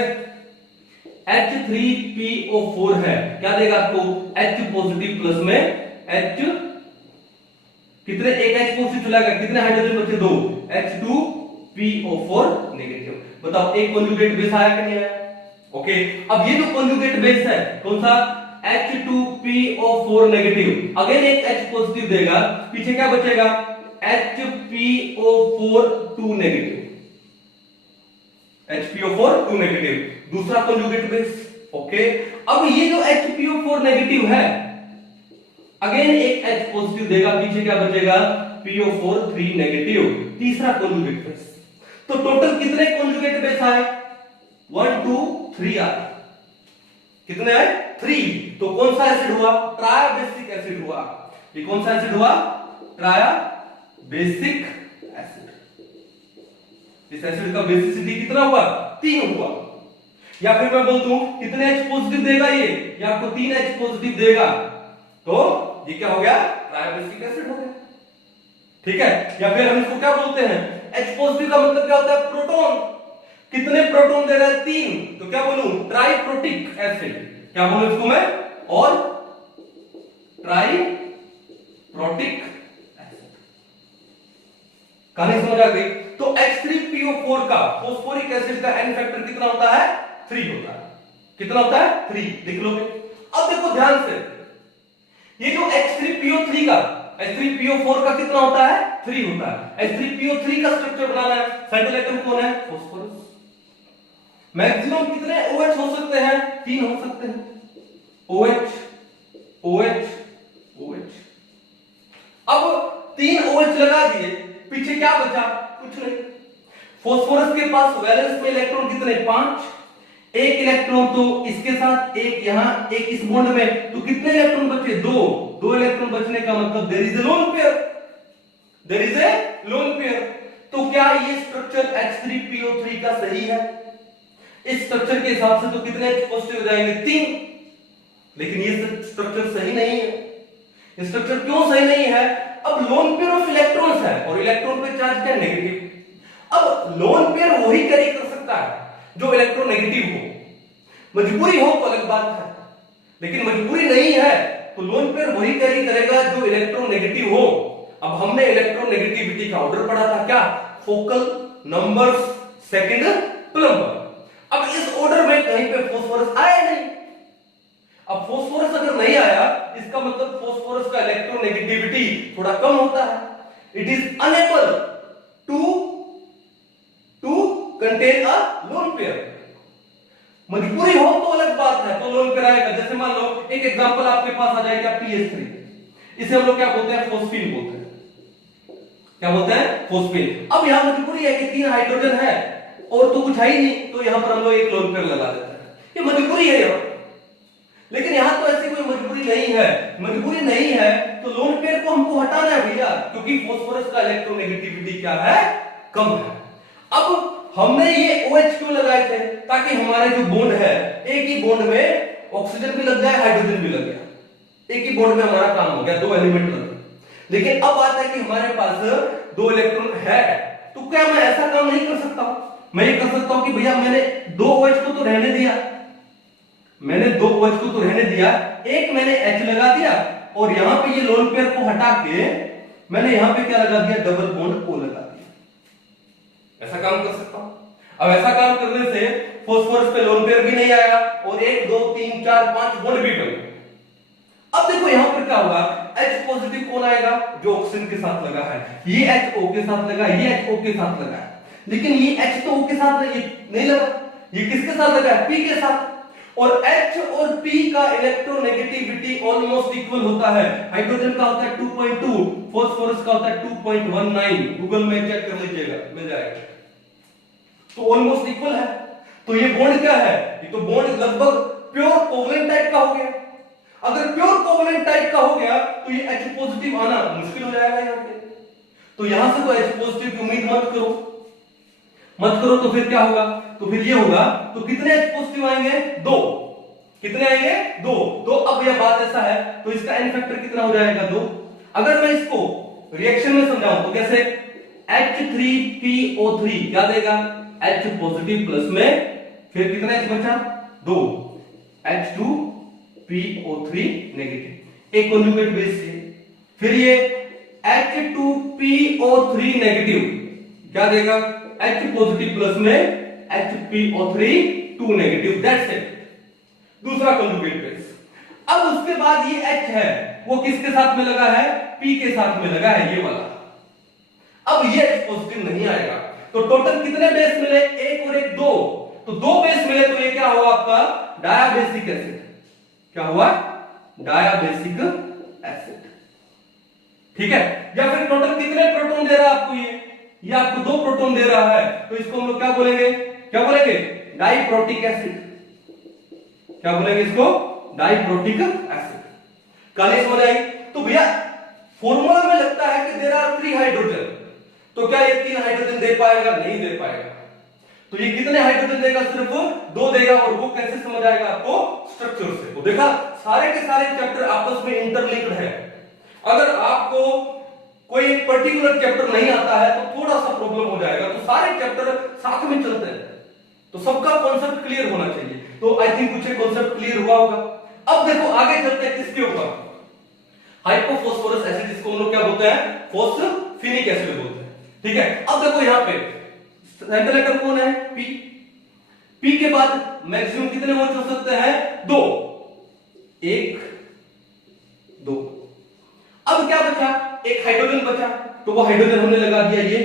H3PO4 है, क्या देगा आपको, H पॉजिटिव प्लस में H, कितने, एक H पॉजिटिव चला गया, कितने हाइड्रोजन बचे, 2, H2PO4 नेगेटिव। बताओ एक कॉन्जुगेट बेस आया कि नहीं आया, ओके। अब ये जो कॉन्जुगेट बेस है कौन सा, H2PO4 नेगेटिव, अगेन एक H पॉजिटिव देगा, पीछे क्या बचेगा, HPO4 2 नेगेटिव, HPO4 2 नेगेटिव, दूसरा कॉन्जुगेट बेस, ओके। अब ये जो HPO4 नेगेटिव है, अगेन एक H पॉजिटिव देगा, पीछे क्या बचेगा, PO4 3 नेगेटिव, तीसरा कॉन्जुगेट बेस। तो टोटल कितने कॉन्जुगेट बेस आए, 1 2 3 आए, कितने आए, 3। तो कौन सा एसिड हुआ, ट्रायाबेसिक एसिड हुआ। ये कौन सा एसिड हुआ, ट्रायाबेसिक एसिड। इस एसिड का बेसिसिटी कितना हुआ, 3 हुआ। या फिर मैं बोल दूं कितने H पॉजिटिव देगा ये आपको 3 H पॉजिटिव देगा, तो ये क्या हो गया, ट्रायाबेसिक एसिड हो गया। ठीक है, या फिर हम इसको क्या बोलते हैं, H पॉजिटिव का मतलब क्या होता है, प्रोटॉन। कितने प्रोटॉन दे रहा है, 3, तो क्या बोलूं, ट्राइप्रोटिक एसिड। क्या बोलूं इसको मैं, और ट्राइप्रोटिक एसिड। कहानी समझ आ गई। तो H3PO4 का, फॉस्फोरिक एसिड का N फैक्टर कितना होता है, 3 होता है। कितना होता है, 3, लिख लोगे। अब देखो ध्यान से, ये जो H3PO3 का, H3PO4 का कितना होता है, 3 होता है। H3PO3 का स्ट्रक्चर बनाना है, सेंट्रल एटम कौन है, फास्फोरस। मैक्सिमम कितने OH हो सकते हैं, 3 हो सकते हैं, OH OH OH। अब 3 OH लगा दिए, पीछे क्या बचा, कुछ नहीं। फास्फोरस के पास वैलेंस में इलेक्ट्रॉन कितने, 5, एक इलेक्ट्रॉन तो इसके साथ, एक यहां, एक इस बॉन्ड में, तो कितने इलेक्ट्रॉन बचे, 2 इलेक्ट्रॉन बचने का मतलब there is a lone pair, there is a lone pair. तो क्या ये स्ट्रक्चर H3PO3 का सही है, इस स्ट्रक्चर के हिसाब से तो कितने H पॉजिटिव हो जाएंगे, 3। लेकिन ये स्ट्रक्चर सही नहीं है। ये स्ट्रक्चर क्यों सही नहीं है, अब लोन पेयर ऑफ इलेक्ट्रॉन्स है, और इलेक्ट्रॉन पे चार्ज क्या, नेगेटिव। अब लोन पेयर वही कैरी कर सकता है जो इलेक्ट्रोनेगेटिव हो, मजबूरी हो तो अलग बात है, लेकिन मजबूरी नहीं है तो लोन पेयर वही कैरी करेगा जो इलेक्ट्रोनेगेटिव हो। अब हमने इलेक्ट्रोनेगेटिविटी का ऑर्डर पढ़ा था, क्या, फोकल, नंबर्स, सेकंड, प्लम्बर। अब इस ऑर्डर में कहीं पे फास्फोरस आया नहीं। अब फास्फोरस अगर नहीं आया, इसका मतलब फास्फोरस का इलेक्ट्रोनेगेटिविटी थोड़ा कम होता है, it is unable to contain a lone pair. मजबूरी हो तो अलग बात है, तो लोन पेयर आएगा। जैसे मान लो एक एग्जांपल आपके पास आ जाएगा PS3, इसे हम लोग क्या बोलते हैं, फोस्फीन बोलते हैं। क्या बोलते हैं, फोस्फीन। अब यहां मजबूरी है कि 3 हाइड्रोजन है और तो कुछ है ही नहीं, तो यहां पर हम लोग एक लोन पेयर लगा देते हैं। ये मजबूरी है यहां, लेकिन यहां तो ऐसी कोई मजबूरी नहीं है। मजबूरी नहीं है तो लोन पेयर को हमको हटाना है भैया, क्योंकि फास्फोरस का इलेक्ट्रोनेगेटिविटी क्या है, कम है। अब हमने ये OH क्यों लगाए थे, ताकि हमारे जो बॉन्ड है, एक ही बॉन्ड में ऑक्सीजन भी लग जाए, हाइड्रोजन भी लग गया, एक ही बॉन्ड में हमारा काम हो गया, 2 एलिमेंट लग गए। लेकिन अब बात है कि हमारे पास 2 इलेक्ट्रॉन है, तो क्या मैं ऐसा काम नहीं कर सकता हूं? मैं ये कर सकता हूं कि भैया मैंने 2 OH को तो रहने दिया, मैंने 2 OH को तो रहने दिया, एक मैंने H लगा दिया और यहां पे ये लोन पेयर को हटा के मैंने यहां पे क्या लगा दिया, डबल बॉन्ड O लगा दिया। ऐसा काम कर सकता हूं। अब ऐसा काम करने से फास्फोरस पे लोन पेयर भी नहीं आएगा और 1 2 3 4 5 बॉन्ड भी बन गए। अब देखो यहां पर क्या होगा, H पॉजिटिव कौन आएगा, जो ऑक्सीजन के साथ लगा है। ये H O के साथ लगा, ये H O के साथ लगा है, लेकिन ये H तो O के साथ नहीं लगा, ये किसके साथ लगा है, P के साथ। और H और P का इलेक्ट्रोनेगेटिविटी ऑलमोस्ट इक्वल होता है। हाइड्रोजन का होता है 2.2, फास्फोरस का होता है 2.19, गूगल में चेक कर लीजिएगा, मिल जाएगा। तो ऑलमोस्ट इक्वल है। तो ये बॉन्ड क्या है, ये तो बॉन्ड लगभग प्योर कोवलेंट टाइप का हो गया। अगर प्योर कोवलेंट टाइप का हो गया तो ये H पॉजिटिव आना मुश्किल हो जाएगा यहां पे। तो यहां से तो H पॉजिटिव की उम्मीद मत करो, तो फिर क्या होगा, तो फिर ये होगा, तो कितने H पॉजिटिव आएंगे, 2। कितने आएंगे, 2। तो अब यह बात ऐसा है, तो इसका n फैक्टर कितना हो जाएगा, 2। अगर मैं इसको रिएक्शन में समझाऊं तो कैसे, H3PO3 क्या देगा, H पॉजिटिव प्लस में फिर कितना H बचा, 2, H2PO3 नेगेटिव, एक कॉन्जुगेट बेस है। फिर ये H2PO3 नेगेटिव क्या देगा, H पॉजिटिव प्लस में HPO3 2 नेगेटिव, दैट्स इट, दूसरा कॉन्जुगेट बेस। अब उसके बाद ये H है वो किसके साथ में लगा है, P के साथ में लगा है, ये वाला। अब ये H पॉजिटिव नहीं आएगा, तो टोटल कितने बेस मिले, 1 और 1 2, तो 2 बेस मिले, तो ये क्या हुआ आपका, डायाबेसिक एसिड। क्या हुआ, डायाबेसिक एसिड। ठीक है, या फिर टोटल कितने प्रोटॉन दे रहा है आपको, ये आपको 2 प्रोटॉन दे रहा है, तो इसको हम लोग क्या बोलेंगे, डाइप्रोटिक एसिड। क्या बोलेंगे इसको, डाइप्रोटिक एसिड। काले समझ आई। तो भैया फॉर्मूला में लगता है कि देयर आर 3 हाइड्रोजन, तो क्या ये 3 हाइड्रोजन दे पाएगा, नहीं दे पाएगा। तो ये कितने हाइड्रोजन देगा, सिर्फ 2 देगा। और वो कैसे समझ आएगा आपको, स्ट्रक्चर से। तो देखा सारे के सारे चैप्टर आपस में इंटरलिंक्ड है। अगर आपको कोई पर्टिकुलर चैप्टर नहीं आता है तो थोड़ा सा प्रॉब्लम हो जाएगा, तो सारे चैप्टर साथ में चलते हैं, तो सबका कॉन्सेप्ट क्लियर होना चाहिए। तो आई थिंक कुछ कॉन्सेप्ट क्लियर हुआ होगा। अब देखो आगे चलते हैं किसके ऊपर, हाइपोफॉस्फोरस एसिड, जिसको हम लोग क्या बोलते हैं, फॉस्फोफिनिक एसिड बोलते हैं। ठीक है, अब देखो यहां पे सेंट्रल एटम कौन है, P के बाद मैक्सिमम कितने वोल्ट हो सकते हैं, 2, 1 2। अब क्या बचा, एक हाइड्रोजन बचा, तो वो हाइड्रोजन हमने लगा दिया ये।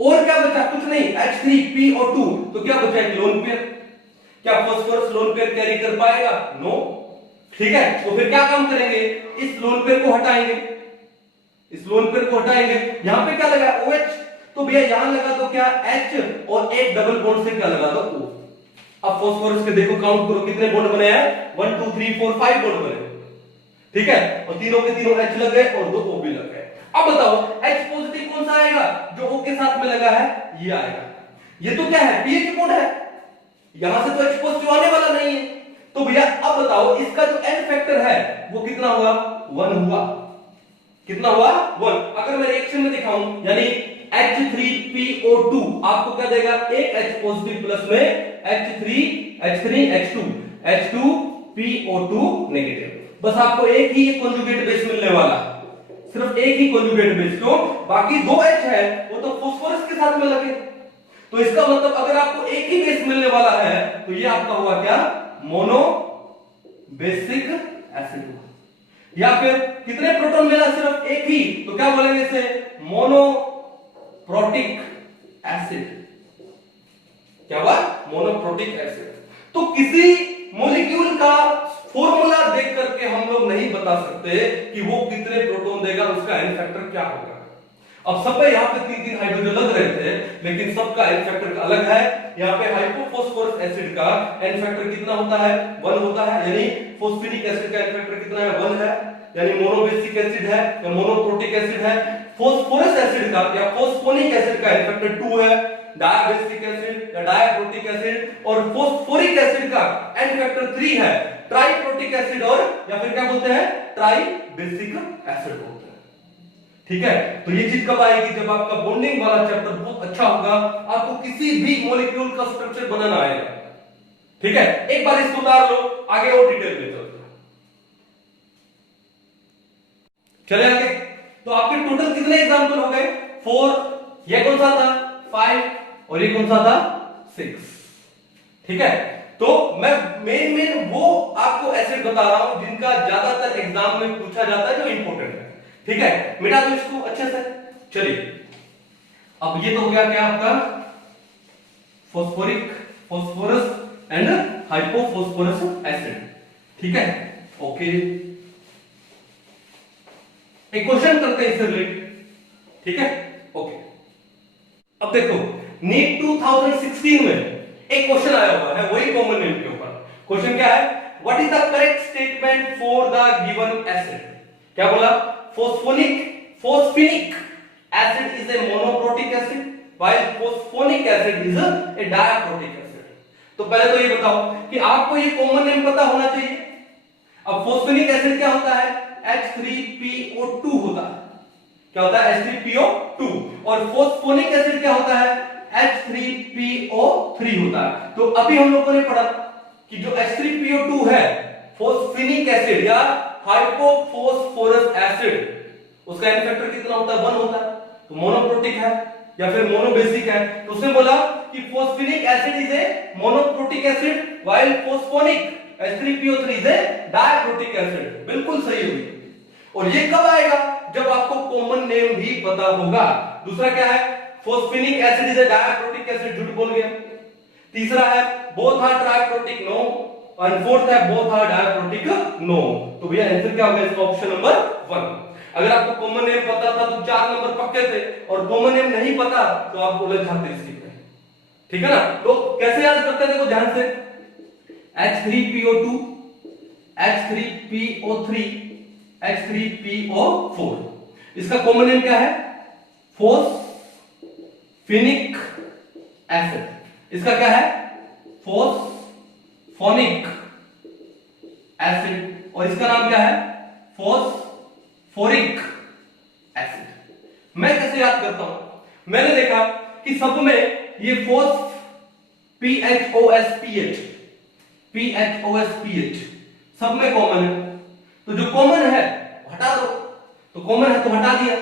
और क्या बचा, कुछ नहीं, H3PO2, तो क्या बचा, एक लोन पेयर। क्या फास्फोरस लोन पेयर कैरी कर पाएगा, नो। ठीक है, तो फिर क्या काम करेंगे, इस लोन पेयर को हटाएंगे, इस लोन पेयर को हटाएंगे। यहां पे क्या लगा, OH, तो भैया यहां लगा दो क्या, H, और एक डबल बॉन्ड से क्या लगा दो, O। अब फास्फोरस के देखो काउंट करो कितने बॉन्ड बने हैं, 1 2 3 4 5 बॉन्ड बने। ठीक है, और तीनों के तीनों H लग गए और 2 O भी लग गए। अब बताओ H पॉजिटिव कौन सा आएगा, जो O के साथ में लगा है, ये आएगा। ये तो क्या है, pH बॉन्ड है, यहां से तो H पॉजिटिव आने वाला नहीं है। तो भैया अब बताओ इसका जो n फैक्टर है वो कितना हुआ, 1 हुआ। कितना हुआ, 1। अगर मैं रिएक्शन में दिखाऊं, यानी H3PO2 आपको क्या देगा, एक H पॉजिटिव प्लस में H2PO2 नेगेटिव। बस आपको एक ही कॉन्जुगेट बेस मिलने वाला, सिर्फ एक ही कॉन्जुगेट बेस। क्यों, बाकी 2 H है वो तो फास्फोरस के साथ में लगे। तो इसका मतलब अगर आपको एक ही बेस मिलने वाला है तो ये आपका हुआ क्या, मोनो बेसिक एसिड हुआ। या फिर कितने प्रोटॉन मिला, सिर्फ एक ही, तो क्या बोलेंगे इसे, मोनो प्रोटिक एसिड। क्या हुआ, मोनोप्रोटिक एसिड। तो किसी मॉलिक्यूल का फॉर्मूला देख करके हम लोग नहीं बता सकते कि वो कितने प्रोटॉन देगा, उसका एन फैक्टर क्या होगा। अब सब में यहाँ पे 3-3 हाइड्रोजन लग रहे थे, लेकिन सबका एन फैक्टर अलग है। यहाँ पे हाइपोफॉस्फोरस एसिड का एन फैक्टर कितना होता है, 1 होता है, यानी फोस्फेनिक एसिड का एन फैक्टर कितना है, 1 है, यानी मोनोबेसिक एसिड है या मोनोप्रोटिक एसिड है। फॉस्फोरस एसिड का या फोस्फोनिक एसिड का एन फैक्टर 2 है, डायबेसिक एसिड या डायप्रोटिक एसिड और फोस्फोरिक एसिड का एन फैक्टर 3 है, ट्राइप्रोटिक एसिड और या फिर क्या बोलते हैं, ट्राइबेसिक एसिड बोलते हैं। ठीक है, तो ये चीज कब आएगी, जब आपका बॉन्डिंग वाला चैप्टर बहुत अच्छा होगा, आपको किसी भी मॉलिक्यूल का स्ट्रक्चर बनाना आएगा। ठीक है, एक बार इसको उतार लो, आगे और डिटेल में चलते हैं। चले आगे। तो आपके टोटल कितने एग्जांपल हो गए, 4, ये कौन सा था 5 और ये कौन सा था 6। ठीक है, तो मैं मेन वो आपको एसिड बता रहा हूं जिनका ज्यादातर एग्जाम में पूछा जाता है, जो इंपॉर्टेंट है। ठीक है, मिटा दो इसको अच्छे से। चलिए, अब ये तो हो गया क्या आपका फॉस्फोरस एंड हाइपोफॉस्फोरस एसिड। ठीक है, ओके, एक क्वेश्चन करते हैं इससे रिलेटेड। ठीक है, ओके। अब देखो, नीट 2016 में एक क्वेश्चन आया हुआ है, वही कॉमन नेम के ऊपर। क्वेश्चन क्या है, what is the correct statement for the given acid. क्या बोला, phosphinic acid is a monoprotic acid while phosphonic acid is a diprotic acid. तो पहले तो ये बताओ कि आपको ये कॉमन नेम पता होना चाहिए। अब फोस्फेनिक एसिड क्या होता है, H3PO2 होता है। क्या होता है, H3PO2। और फोस्फोनिक एसिड क्या होता है, H3PO3 होता है। तो अभी हम लोगों ने पढ़ा कि जो H3PO2 है, फोस्फेनिक एसिड या हाइपोफॉस्फोरस एसिड, उसका एन फैक्टर कितना होता है, 1 होता है। तो मोनोप्रोटिक है या फिर मोनोबेसिक है। तो उसने बोला कि phosphinic acid is a monoprotic acid while phosphonic H3PO3 is a diprotic acid. बिल्कुल सही हुई। और ये कब आएगा, जब आपको कॉमन नेम भी पता होगा। दूसरा क्या है, phosphinic acid is a diprotic acid, झूठ बोल गया। तीसरा है बोथ आर ट्राइप्रोटिक, नो। और फोर्थ है बोथ आर डायप्रोटिक, नो। तो भैया आंसर क्या होगा इसका, ऑप्शन नंबर 1। अगर आपको कॉमन नेम पता था तो 4 नंबर पक्के थे, और कॉमन नेम नहीं पता तो आप उलझ जाते इसकी। ठीक है ना, तो कैसे याद करते हैं, देखो ध्यान से, H3PO2, H3PO3, H3PO4, इसका कॉमन नेम क्या है, फोस्फेनिक एसिड। इसका क्या है, फोस्फोनिक एसिड। और इसका नाम क्या है, फोस्फोरिक एसिड। मैं कैसे याद करता हूं, मैंने देखा कि सब में ये PHOS सब में कॉमन है। तो जो कॉमन है हटा दो, तो कॉमन है तो हटा दिया।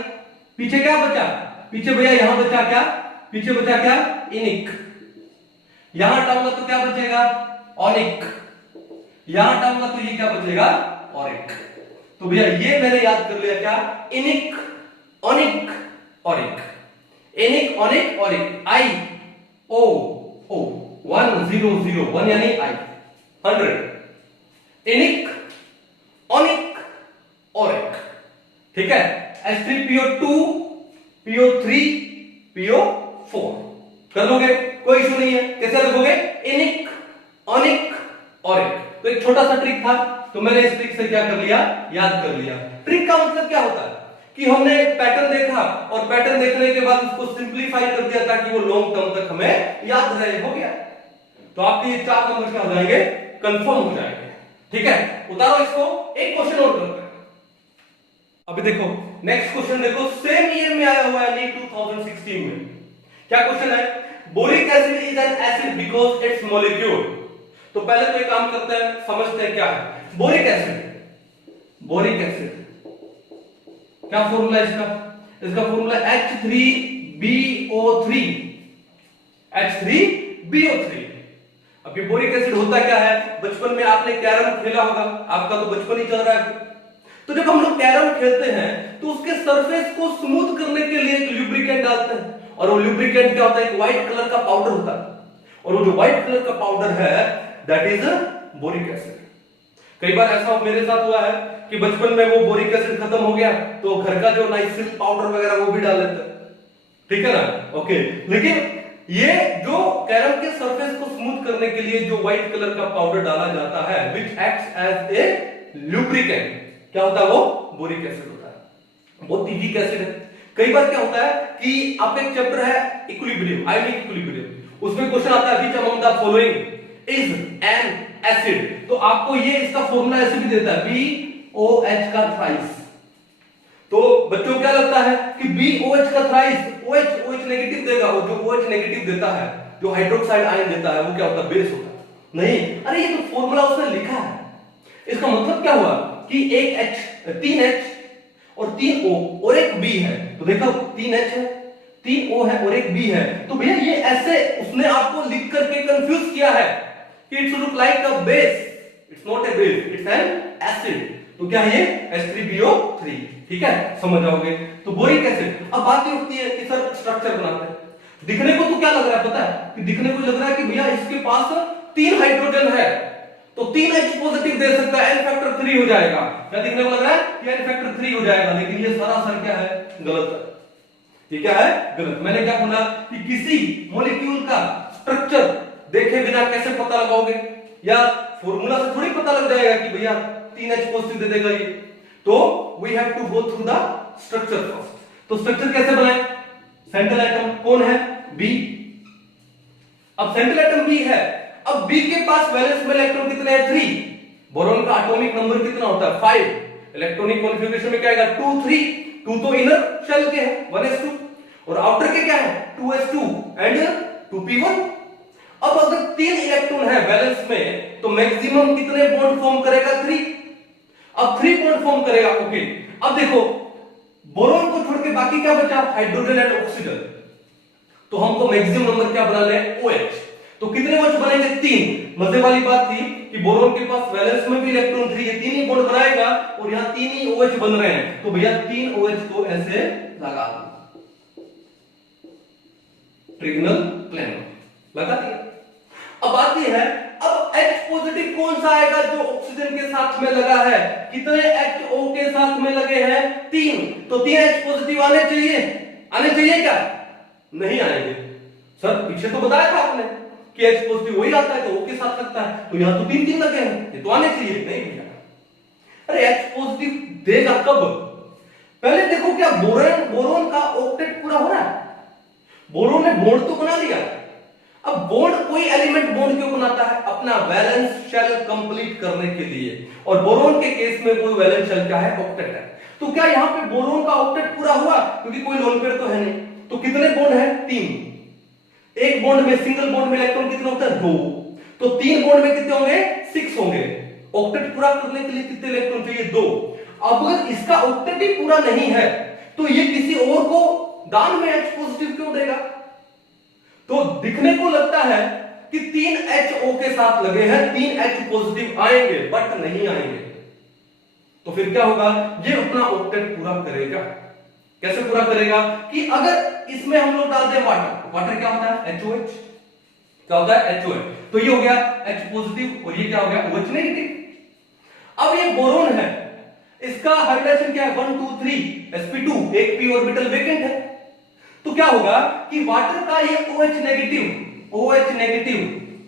पीछे क्या बचा, पीछे भैया यहां बचा क्या, पीछे बचा क्या, इनिक। यहां हटाऊंगा तो क्या बचेगा, ऑनिक। यहां हटाऊंगा तो ये क्या बचेगा, ऑरिक। तो भैया ये मैंने याद कर लिया, क्या, इनिक, ऑनिक, ऑरिक। इनिक, ऑनिक, ऑरिक। आई ओ ओ 1001 यानी आई 100। इनिक, ऑनिक, ऑरिक। ठीक है, H3PO2, PO3, PO4 कर लोगे, कोई इशू नहीं है। कैसे लिखोगे, इनिक, ऑनिक, ऑरिक। तो एक छोटा सा ट्रिक था, तो मैंने इस ट्रिक से क्या कर लिया, याद कर लिया। ट्रिक का मतलब क्या होता है कि हमने पैटर्न देखा और पैटर्न देखने के बाद उसको सिंपलीफाई कर दिया ताकि वो लॉन्ग टर्म तक हमें याद रहे, हो गया। तो आपके ये 4 नंबर क्या हो जाएंगे, कंफर्म हो जाएंगे। ठीक है, उतारो इसको, एक क्वेश्चन और करते हैं। अभी देखो नेक्स्ट क्वेश्चन, देखो सेम ईयर में आया हुआ है, नीट 2016 में। क्या क्वेश्चन है, boric acid is an acid because it's molecule. तो पहले तो एक काम करते हैं, समझते हैं क्या है बोरिक एसिड। बोरिक एसिड क्या फॉर्मूला इसका, इसका फॉर्मूला H3BO3, H3BO3। अब ये बोरिक एसिड होता क्या है, बचपन में आपने कैरम खेला होगा, आपका तो बचपन ही चल रहा है। तो जब हम लोग कैरम खेलते हैं तो उसके सरफेस को स्मूथ करने के लिए एक लुब्रिकेंट डालते हैं, और वो लुब्रिकेंट क्या होता है, एक व्हाइट कलर का पाउडर होता है। और वो जो व्हाइट कलर का पाउडर है दैट इज बोरिक एसिड। कई बार ऐसा मेरे साथ हुआ है कि बचपन में वो बोरिक एसिड खत्म हो गया तो घर का जो नाइसिल पाउडर वगैरह वो भी डाल लेते हैं, ठीक है ना, ओके। लेकिन ये जो कैरम के सरफेस को स्मूथ करने के लिए जो व्हाइट कलर का पाउडर डाला जाता है which acts as a lubricant, क्या होता है वो बोरिक एसिड होता है, बहुत वीक एसिड है। कई बार क्या होता है कि आपका एक चैप्टर है इक्विलिब्रियम, आयोनिक इक्विलिब्रियम, उसमें क्वेश्चन आता है which among the following is an acid, तो आपको ये इसका फॉर्मूला ऐसे भी देता है BOH का थ्राइस। तो बच्चों को क्या लगता है कि BOH का थ्राइस, OH नेगेटिव देगा, और जो OH नेगेटिव देता है, जो हाइड्रोक्साइड आयन देता है, वो क्या होता है, बेस होता है। नहीं, अरे ये तो फॉर्मूला उसने लिखा है। इसका मतलब क्या हुआ कि एक H, 3H और 3O और एक B है, तो देखो 3H है, 3O है और एक B है, तो भैया ये ऐसे उसने आपको लिख करके कंफ्यूज किया है कि it's look like a base, it's not a base, it's an acid. तो क्या है ये H3BO3, ठीक है, समझ जाओगे। तो बोरिक एसिड, अब बात ये उठती है कि सर स्ट्रक्चर बनाते हैं, दिखने को तो क्या लग रहा है पता है कि दिखने को लग रहा है कि भैया इसके पास 3 हाइड्रोजन है तो 3H पॉजिटिव दे सकता है, N फैक्टर 3 हो जाएगा। क्या दिखने को लग रहा है कि N फैक्टर 3 हो जाएगा, लेकिन ये सरासर क्या है, गलत है। ये क्या है, गलत। मैंने क्या बोला कि किसी मॉलिक्यूल का स्ट्रक्चर देखे बिना कैसे पता लगाओगे, या फॉर्मूला से थोड़ी पता लग जाएगा कि भैया 3H पॉजिटिव दे देगा ये, तो we have to go through the structure first. तो स्ट्रक्चर कैसे बनाए, सेंट्रल एटम कौन है, B। अब सेंट्रल एटम B है, अब B के पास वैलेंस में इलेक्ट्रॉन कितने हैं, 3। बोरॉन का एटॉमिक नंबर कितना होता है, 5। इलेक्ट्रॉनिक कॉन्फ़िगरेशन में क्या आएगा, 2 3। 2 तो इनर शेल के हैं 1s2, और आउटर के क्या है 2s2 एंड 2p1। अब अगर 3 इलेक्ट्रॉन है वैलेंस में तो मैक्सिमम कितने बॉन्ड फॉर्म करेगा, 3। अब 3 बॉन्ड फॉर्म करेगा, ओके। अब देखो बोरॉन को छोड़ के बाकी क्या बचा, हाइड्रोजन एंड ऑक्सीजन, तो हमको मैक्सिमम नंबर क्या बना ले, OH। तो कितने OH बनेंगे, 3। मजे वाली बात थी कि बोरॉन के पास वैलेंस में भी इलेक्ट्रॉन 3 है, 3 ही बॉन्ड बनाएगा और यहां 3 ही OH बन रहे हैं, तो भैया 3 OH को ऐसे लगा दो, ट्रिगोनल प्लेन लगा दिया। अब बात ये है, अब H पॉजिटिव कौन सा आएगा, जो ऑक्सीजन के साथ में लगा है, कितने HO के साथ में लगे हैं, 3, तो 3 H पॉजिटिव आने चाहिए, आने चाहिए क्या, नहीं आएंगे। सर पीछे तो बताया था आपने कि H पॉजिटिव वही आता है तो O के साथ लगता है, तो यहां तो 3 लगे हैं, ये तो आने चाहिए, नहीं भैया। अरे H पॉजिटिव देगा कब, पहले देखो क्या बोरॉन का ऑक्टेट पूरा हो रहा है, बोरॉन ने बॉन्ड तो बना लिया। अब बॉन्ड कोई एलिमेंट बॉन्ड क्यों बनाता है, अपना वैलेंस शेल कंप्लीट करने के लिए, और बोरॉन के केस में कोई वैलेंस शेल क्या है, ऑक्टेट है। तो क्या यहां पे बोरॉन का ऑक्टेट पूरा हुआ, क्योंकि कोई लोन पेयर तो है नहीं, तो कितने बॉन्ड है, 3। एक बॉन्ड में, सिंगल बॉन्ड में इलेक्ट्रॉन कितने होते हैं, 2, तो 3 बॉन्ड में कितने होंगे, 6 होंगे। ऑक्टेट पूरा करने के लिए कितने इलेक्ट्रॉन चाहिए, 2। अब अगर इसका ऑक्टेट ही पूरा नहीं है तो ये किसी और को दान में H पॉजिटिव क्यों देगा, तो दिखने को लगता है कि 3 HO के साथ लगे हैं, 3 H पॉजिटिव आएंगे बट नहीं आएंगे, तो फिर क्या होगा, ये अपना ऑक्टेट पूरा करेगा। कैसे पूरा करेगा कि अगर इसमें हम लोग डाल दें वाटर, वाटर क्या होता है, HOH, क्या होता है, HOH, तो ये हो गया H पॉजिटिव और ये क्या हो गया, OH नेगेटिव। अब ये बोरॉन है, इसका हाइड्रोजन क्या है, 1 2 3 sp2, एक p ऑर्बिटल वेकेंट है, तो क्या होगा कि वाटर का ये OH नेगेटिव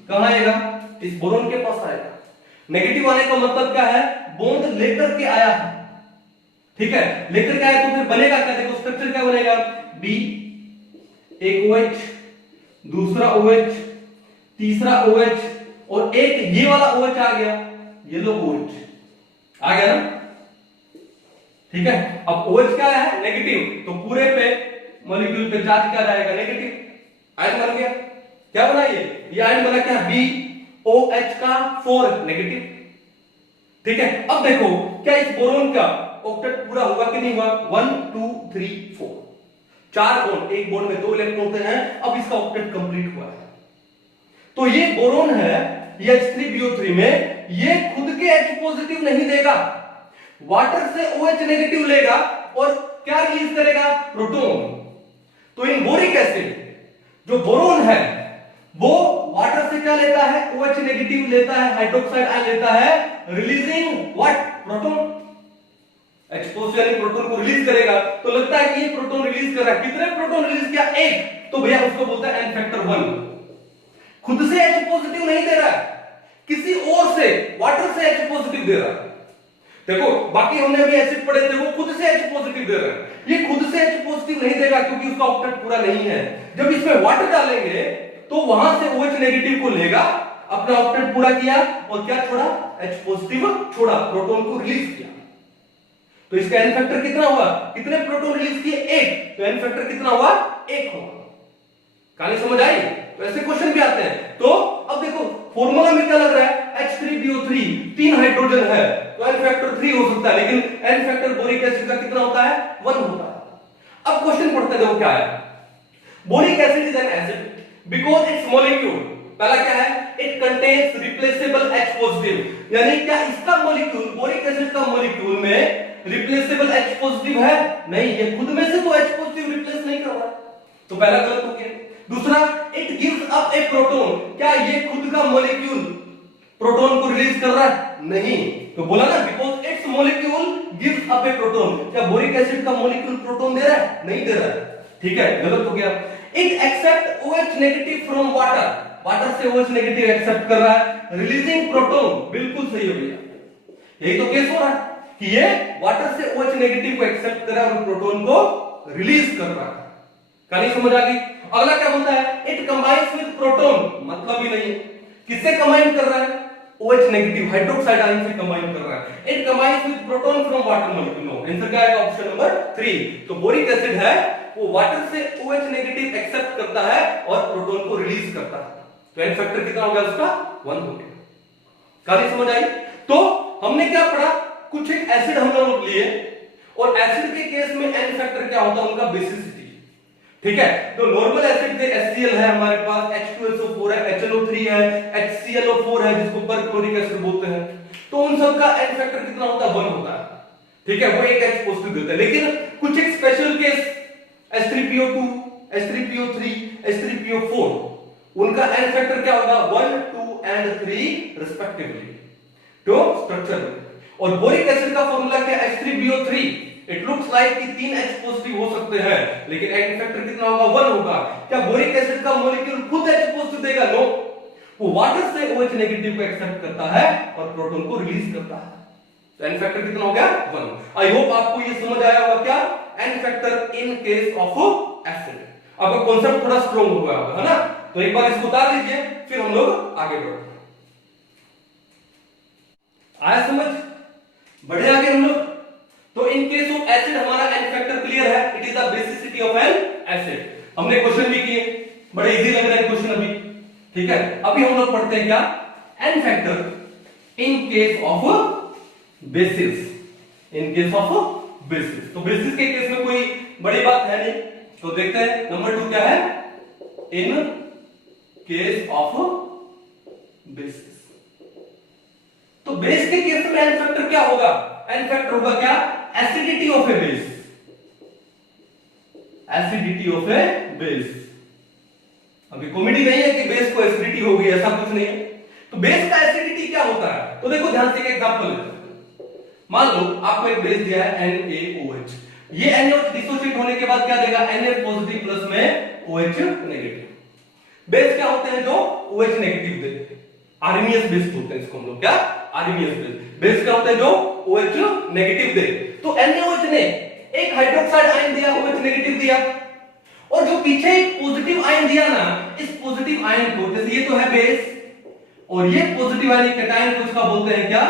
कहां आएगा, इस बोरॉन के पास आएगा। नेगेटिव आने का मतलब क्या है, बॉन्ड लेकर के आया है, ठीक है, लेकर के आया, तो फिर बनेगा क्या, देखो स्ट्रक्चर क्या बनेगा, B, एक OH, दूसरा OH, तीसरा OH, और एक ये वाला OH आ गया, येलो OH आ गया ना, ठीक है। अब OH क्या है, नेगेटिव, तो पूरे पे मॉलिक्यूल पे चार्ज क्या जाएगा, नेगेटिव, आयन बन गया। क्या बना ये आयन बना क्या, BOH का 4 नेगेटिव, ठीक है। अब देखो क्या इस बोरॉन का ऑक्टेट पूरा हुआ कि नहीं हुआ, 1 2 3 4, 4 बॉन्ड, एक बॉन्ड में 2 इलेक्ट्रॉन होते हैं, अब इसका ऑक्टेट कंप्लीट हुआ है। तो ये बोरॉन है, ये H3BO3 में ये खुद के H पॉजिटिव नहीं देगा, वाटर से OH नेगेटिव लेगा और क्या रिलीज करेगा, प्रोटॉन। तो इन बोरिक एसिड जो बोरॉन है वो वाटर से क्या लेता है, OH नेगेटिव लेता है, हाइड्रोक्साइड आयन लेता है, रिलीजिंग व्हाट, प्रोटॉन। एक्सपोज यानी प्रोटॉन को रिलीज करेगा, तो लगता है कि ये प्रोटॉन रिलीज कर रहा है। कितने प्रोटॉन रिलीज किया, एक, तो भैया उसको बोलता है n फैक्टर 1। खुद से H पॉजिटिव नहीं दे रहा है, किसी और से, वाटर से H पॉजिटिव दे रहा है। देखो बाकी हमने अभी एसिड पढ़े थे, वो खुद से H पॉजिटिव दे रहा है, ये खुद से H पॉजिटिव नहीं देगा क्योंकि उसका ऑक्टेट पूरा नहीं है। जब इसमें वाटर डालेंगे तो वहां से OH नेगेटिव को लेगा, अपना ऑक्टेट पूरा किया और क्या छोड़ा, H पॉजिटिव छोड़ा, प्रोटॉन को रिलीज किया। तो इसका n फैक्टर कितना हुआ, कितने प्रोटॉन रिलीज किए, एक, तो n फैक्टर कितना हुआ, एक होगा। कहानी समझ आई? तो ऐसे क्वेश्चन भी आते हैं। तो अब देखो फॉर्मूला में क्या लग रहा है, H3PO3, 3 हाइड्रोजन है तो n फैक्टर 3 हो सकता है, लेकिन n फैक्टर बोरिक एसिड का कितना होता है, 1 होता है। अब क्वेश्चन पढ़ते हैं, देखो क्या है, boric acid is an acid because it's molecule, पहला क्या है, it contains replaceable H positive, यानी क्या इसका मॉलिक्यूल, बोरिक एसिड का मॉलिक्यूल में रिप्लेसेबल H पॉजिटिव है, नहीं, ये खुद में से तो H पॉजिटिव रिप्लेस नहीं कर रहा, तो पहला गलत हो गया। दूसरा, it gives up A proton, क्या ये खुद का मॉलिक्यूल प्रोटॉन को रिलीज कर रहा है, नहीं, तो बोला ना because it's molecule gives up A proton, क्या बोरिक एसिड का मॉलिक्यूल प्रोटॉन दे रहा है, नहीं दे रहा है, ठीक है, गलत हो गया। It accept OH negative from water, water से OH नेगेटिव एक्सेप्ट कर रहा है, रिलीजिंग प्रोटॉन, बिल्कुल सही हो गया, यही तो केस हो रहा है कि ये वाटर से OH नेगेटिव को एक्सेप्ट कर रहा है और प्रोटॉन को रिलीज कर रहा है। कहानी समझ आ गई? अगला क्या बोलता है, इट कंबाइंस विद प्रोटॉन, मतलब ही नहीं है, किससे कंबाइन कर रहा है, OH नेगेटिव हाइड्रोक्साइड आयन से कंबाइन कर रहा है। It combines with proton from water molecule, no, answer क्या आएगा, ऑप्शन नंबर 3। तो बोरिक एसिड है वो वाटर से OH नेगेटिव एक्सेप्ट करता है और प्रोटॉन को रिलीज करता है, तो n फैक्टर कितना हो गया उसका, 1 हो गया। कहानी समझ आई? तो हमने क्या पढ़ा, कुछ एक एसिड हम लोग लिए और एसिड के केस में n फैक्टर क्या होता है, उनका बेसिसिटी, ठीक है। तो नॉर्मल एसिड में HCl है हमारे पास, H2SO4 है, HNO3 है, HClO4 है जिसको परक्लोरिक एसिड बोलते हैं, तो उन सब का n फैक्टर कितना होता है, 1 होता है, ठीक है, वो एक H पॉजिटिव देता है। लेकिन कुछ एक special case H3PO2, H3PO3, H3PO4, उनका n फैक्टर क्या होगा, 1, 2 एंड 3 रिस्पेक्टिवली, तो स्ट्रक्चर। और बोरिक एसिड का फॉर्मूला क्या है, H3BO3, इट लुक्स लाइक कि 3 H पॉजिटिव हो सकते हैं, लेकिन n फैक्टर कितना होगा, 1 होगा। क्या बोरिक एसिड का मॉलिक्यूल खुद H पॉजिटिव देगा, नो, वो वाटर से OH नेगेटिव को एक्सेप्ट करता है और प्रोटॉन को रिलीज करता है, तो n फैक्टर कितना हो गया, 1। आई होप आपको ये समझ आया होगा, क्या n factor in case of acid, आपका कॉन्सेप्ट थोड़ा स्ट्रांग हो गया होगा, है ना। तो एक बार इसको उतार लीजिए, फिर हम लोग आगे बढ़ते हैं। आया समझ, बढ़े आगे हम लोग। तो इन केस ऑफ एसिड हमारा n फैक्टर क्लियर है, it is the basicity of an acid. हमने क्वेश्चन भी किए, बड़े इजी लग रहे हैं क्वेश्चन अभी, ठीक है। अभी हम लोग पढ़ते हैं क्या, n factor in case of basis, in case of basis. तो बेसिस के केस में कोई बड़ी बात है नहीं, तो देखते हैं नंबर 2 क्या है, इन केस ऑफ बेसिस। तो बेस के केस में n फैक्टर क्या होगा, n फैक्टर होगा क्या, acidity of a base, acidity of a base. अभी कॉमेडी नहीं है कि बेस को एसिडिटी हो गई, ऐसा कुछ नहीं है। तो बेस का एसिडिटी क्या होता है, तो देखो ध्यान से एक एग्जांपल लेते हैं। मान लो आपको एक बेस दिया है NaOH, ये NaOH डिसोसिएट होने के बाद क्या देगा, Na पॉजिटिव प्लस में OH नेगेटिव। बेस क्या होते हैं जो OH नेगेटिव देते हैं, आर्मियस बेस होते हैं, इसको हम लोग क्या, आर्मियस बेस। बेस क्या होता है जो OH नेगेटिव दे, तो NaOH ने एक हाइड्रोक्साइड आयन दिया, OH नेगेटिव दिया, और जो पीछे एक पॉजिटिव आयन दिया ना, इस पॉजिटिव आयन को, जैसे ये तो है बेस और ये पॉजिटिव आयन कैटायन को इसका बोलते हैं क्या,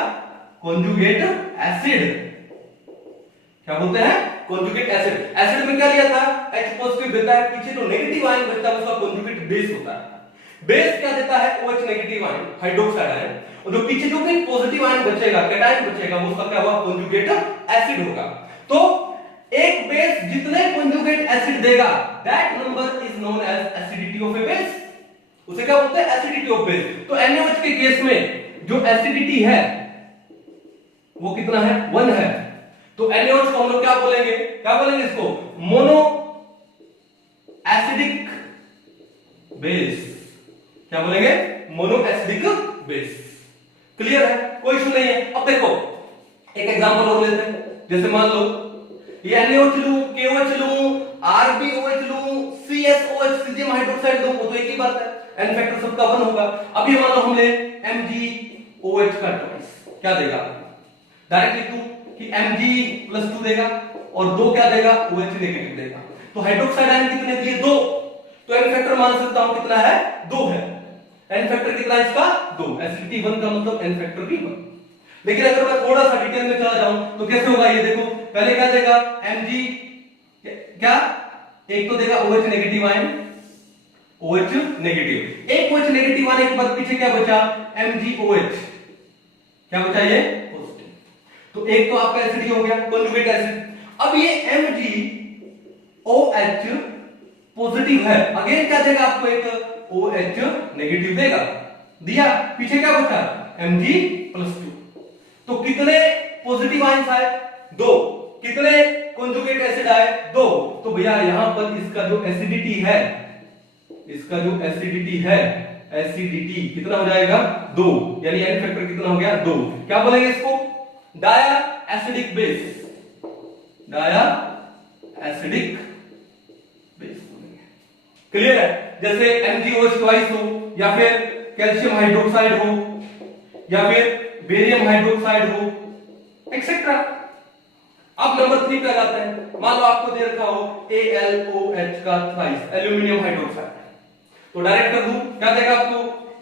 कॉन्जुगेट एसिड। क्या बोलते हैं, कॉन्जुगेट एसिड। एसिड में क्या लिया था, H पॉजिटिव देता है, पीछे जो नेगेटिव आयन बचता है उसका कॉन्जुगेट बेस होता है। बेस क्या देता है, OH negative ion, hydroxide ion, और जो पीछे जो भी पॉजिटिव आयन बचेगा, कैटायन बचेगा, वो उसका क्या हुआ, कॉन्जुगेट एसिड होगा। तो एक बेस जितने कॉन्जुगेट एसिड देगा, that number is known as acidity of a base, उसे क्या बोलते हैं, एसिडिटी ऑफ बेस। तो NaOH के केस में जो एसिडिटी है वो कितना है, 1 है। तो NaOH को हम लोग क्या बोलेंगे, क्या बोलेंगे इसको, मोनो एसिडिक बेस। क्या बोलेंगे? Mono acidic base. क्लियर है, कोई इशू नहीं है। अब देखो एक एग्जांपल और लेते हैं, जैसे मान लो ये NaOH लूं, KOH लूं, RbOH लूं, CSOH सीजियम हाइड्रोक्साइड लूं, वो तो एक ही बात है, n फैक्टर सबका 1 होगा। अब ये मान लो हम ले MgOH का ट्वाइस, क्या देगा? डायरेक्ट लिख दूं कि Mg+2 देगा और 2 क्या देगा? OH नेगेटिव देगा। तो हाइड्रोक्साइड आयन कितने दिए? 2। तो n फैक्टर मान सकता हूं कितना है? 2 है। n फैक्टर कितना है इसका? 2। एसिडिटी 1 का मतलब n फैक्टर भी 1। लेकिन अगर मैं थोड़ा सा डिटेल में चला जाऊं तो कैसे होगा ये देखो, पहले क्या देगा? Mg क्या, एक तो देगा OH negative ion, OH negative, एक OH नेगेटिव आने के बाद पीछे क्या बचा? MgOH, क्या बचा? ये पॉजिटिव। तो एक तो आपका एसिड हो गया, कॉन्जुगेट एसिड। अब ये MgOH पॉजिटिव है, अगेन क्या देगा आपको? एक OH नेगेटिव देगा, दिया, पीछे क्या बचा? Mg+2। तो कितने पॉजिटिव आयंस आए? 2। कितने कॉन्जुगेट एसिड आए? 2। तो भैया यहां पर इसका जो एसिडिटी है, इसका जो एसिडिटी है, एसिडिटी कितना हो जाएगा? 2। यानी n फैक्टर कितना हो गया? 2। क्या बोलेंगे इसको? Diacidic base, diacidic base बोलेंगे। क्लियर है? जैसे MgOH ट्वाइस हो, या फिर कैल्शियम हाइड्रोक्साइड हो, या फिर बेरियम हाइड्रोक्साइड हो, एक्सेट्रा। अब नंबर 3 पे आ जाते हैं। मान लो आपको दे रखा हो AlOH का ट्वाइस, एल्यूमिनियम हाइड्रोक्साइड, तो डायरेक्ट कर दूं, क्या देगा आपको?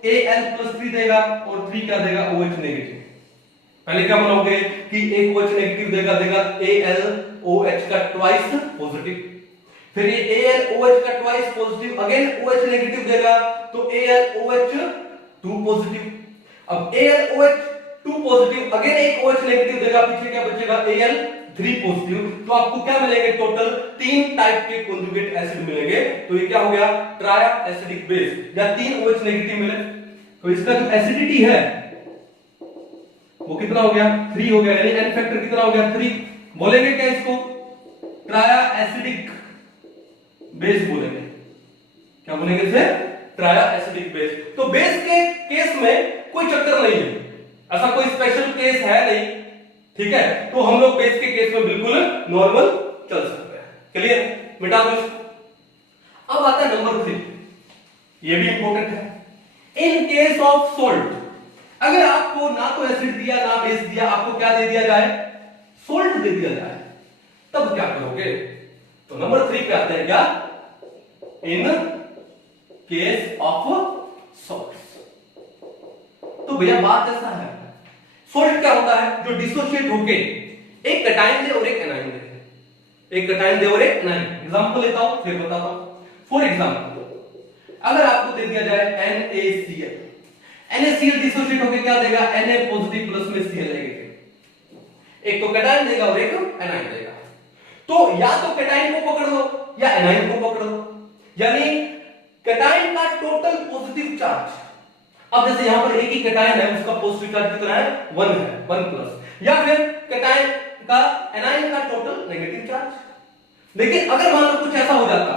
Al+3 देगा और 3 क्या देगा? OH negative. पहले क्या बनाओगे कि एक OH नेगेटिव देगा AlOH का ट्वाइस पॉजिटिव, फिर ये AlOH का twice positive, again OH negative देगा तो AlOH 2 पॉजिटिव। अब AlOH 2 पॉजिटिव, अगेन एक OH नेगेटिव देगा, पीछे क्या बचेगा? Al3 positive. तो आपको क्या मिलेंगे? टोटल 3 टाइप के कॉन्जुगेट एसिड मिलेंगे। तो ये क्या हो गया? ट्राया एसिडिक बेस, या 3 OH नेगेटिव मिले। तो इसका जो एसिडिटी है वो कितना हो गया? 3 हो गया, यानी n फैक्टर कितना हो गया? 3। बोलेंगे क्या इसको? ट्राया एसिडिक बेस बोलेंगे। क्या बोलेंगे इसे? ट्राया एसिडिक बेस। तो बेस के केस में कोई चक्कर नहीं है, ऐसा कोई स्पेशल केस है नहीं, ठीक है? तो हम लोग बेस के केस में बिल्कुल नॉर्मल चल सकते हैं। क्लियर? मिटा दो इसको। अब आता है नंबर 3, ये भी इंपॉर्टेंट है। इन केस ऑफ सोल्ट, अगर आपको ना तो एसिड दिया ना बेस दिया, आपको क्या दे दिया जाए? सोल्ट दे दिया जाए, तब क्या करोगे? तो नंबर 3 पे आते हैं क्या? इन केस ऑफ सॉल्ट्स। तो भैया बात ऐसा है, सोल्ट क्या होता है? जो डिसोशिएट होके एक कटायन दे और एक एनायन दे, एक कटायन दे और एक एनायन। एग्जांपल लेता हूं फिर बताता हूं। फॉर एग्जांपल, अगर आपको दे दिया जाए NaCl, NaCl डिसोशिएट होके क्या देगा? Na पॉजिटिव प्लस में Cl नेगेटिव। एक तो कटायन देगा और एक एनायन देगा। तो या तो कटायन को पकड़ लो या एनायन को पकड़ लो, यानी कटायन का टोटल पॉजिटिव चार्ज। अब जैसे यहां पर एक ही कटायन है, उसका पॉजिटिव चार्ज कितना है? 1 है, 1+। या फिर कटायन का एनायन का टोटल नेगेटिव चार्ज। लेकिन अगर मान लो कुछ ऐसा हो जाता,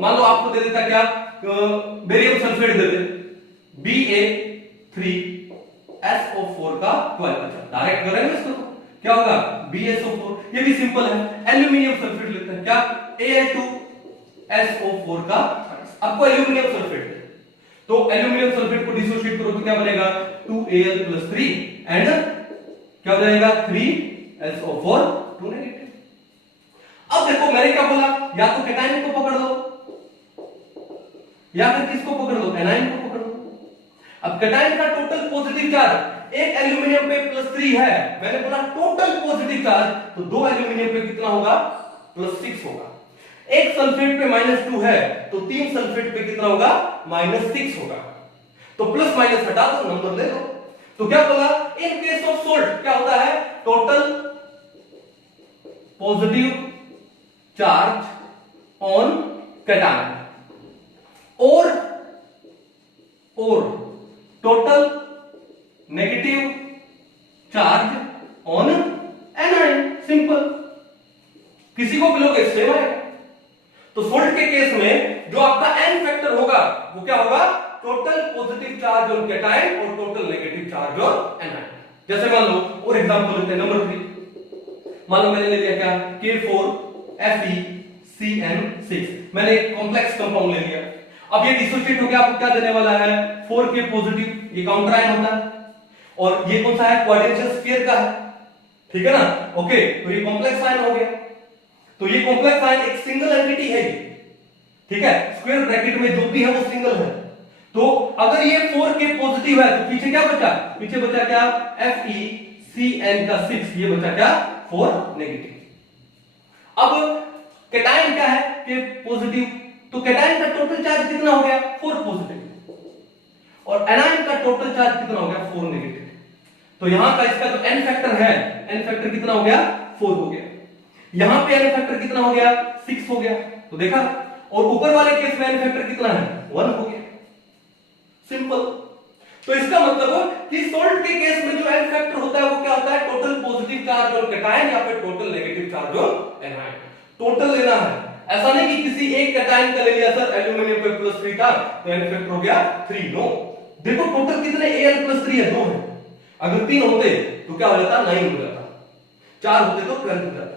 मान लो आपको दे देता क्या? बेरियम सल्फेट दे दे, Ba3SO4 का 12, डायरेक्ट करेंगे इसको, क्या होगा? BSO4। ये भी सिंपल है। एल्यूमिनियम सल्फेट लेते हैं, क्या? Al2SO4 का, आपको एल्यूमिनियम सल्फेट है, तो एल्यूमिनियम सल्फेट को डिसोशिएट करो तो क्या बनेगा? 2Al+3 एंड क्या हो जाएगा? 3SO4 2 negative. अब देखो मैंने क्या बोला? या तो कैटायन को पकड़ लो या फिर किसको पकड़ लो? एनायन को पकड़ लो। अब कैटायन का टोटल पॉजिटिव चार्ज, एक एल्यूमिनियम पे +3 है, मैंने बोला टोटल पॉजिटिव चार्ज, तो 2 एल्यूमिनियम पे कितना होगा? +6 होगा। एक सल्फेट पे -2 है, तो 3 सल्फेट पे कितना होगा? -6 होगा। तो प्लस माइनस हटा दो, नंबर ले लो। तो क्या बोला? इन केस ऑफ सोल्ट क्या होता है? Total positive charge on cation और total negative charge on anion. Simple, किसी को मिलोगे सेम आएगा। तो सोल्ट के केस में जो आपका n फैक्टर होगा वो क्या होगा? Total positive charge on cation और total negative charge on anion. जैसे मान लो और एग्जांपल लेते हैं नंबर 3। मान लो मैंने ले लिया क्या K4FeCN6, मैंने एक कॉम्प्लेक्स कंपाउंड ले लिया। अब ये डिसोसिएट हो गया, आपको क्या देने वाला है 4K पॉजिटिव, ये काउंटर आयन होता है और ये कौन सा है क्वाड्रेंशियल स्फीयर का है, ठीक है ना। ओके, तो ये कॉम्प्लेक्स आयन हो गया। तो ये कॉम्प्लेक्स आयन एक सिंगल एंटिटी है, ठीक है, स्क्वायर ब्रैकेट में जो भी है वो सिंगल है। तो अगर ये 4K पॉजिटिव है तो पीछे क्या बचा, पीछे बचा क्या FeCN का 6, ये बचा क्या 4 नेगेटिव। अब कैटायन क्या है कि पॉजिटिव, तो कैटायन का टोटल चार्ज कितना हो गया 4 पॉजिटिव और एनायन का टोटल चार्ज कितना हो गया 4 नेगेटिव। तो यहां का इसका जो n फैक्टर है, n फैक्टर कितना हो गया 4 हो गया, यहां पे n फैक्टर कितना हो गया 6 हो गया। तो देखा, और ऊपर वाले केस में n फैक्टर कितना है 1 हो गया, सिंपल। तो इसका मतलब कि सॉल्ट के केस में जो n फैक्टर होता है वो क्या होता है total positive charge on cation या फिर total negative charge on anion. Total लेना है, ऐसा नहीं कि किसी एक कैटायन का ले लिया सर एल्यूमिनियम पे +3 था तो n फैक्टर हो गया 3, नो। देखो टोटल कितने Al+3 है 2 है, अगर 3 होते तो क्या हो जाता 9 हो जाता, 4 होते तो 12 हो जाता।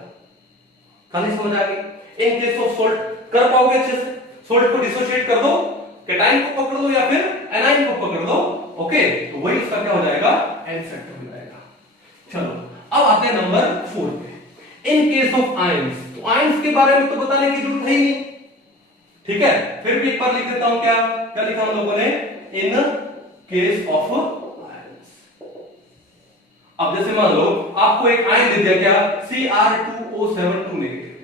खाली समझ आ गई। इन केस ऑफ सॉल्ट कर पाओगे अच्छे से, सॉल्ट को डिसोसिएट कर दो, कैटायन को पकड़ लो या फिर एनायन को पकड़ लो, ओके, तो वही उसका क्या हो जाएगा n फैक्टर हो जाएगा। चलो अब आते हैं नंबर 4 पे। इन केस ऑफ आयंस, तो आयंस के बारे में तो बताने की जरूरत है ही नहीं, ठीक है, फिर भी एक बार लिख देता हूं, क्या क्या लिखा हम लोगों ने इन केस ऑफ आयंस। अब जैसे मान लो आपको एक आयन दे दिया क्या Cr2O7 नेगेटिव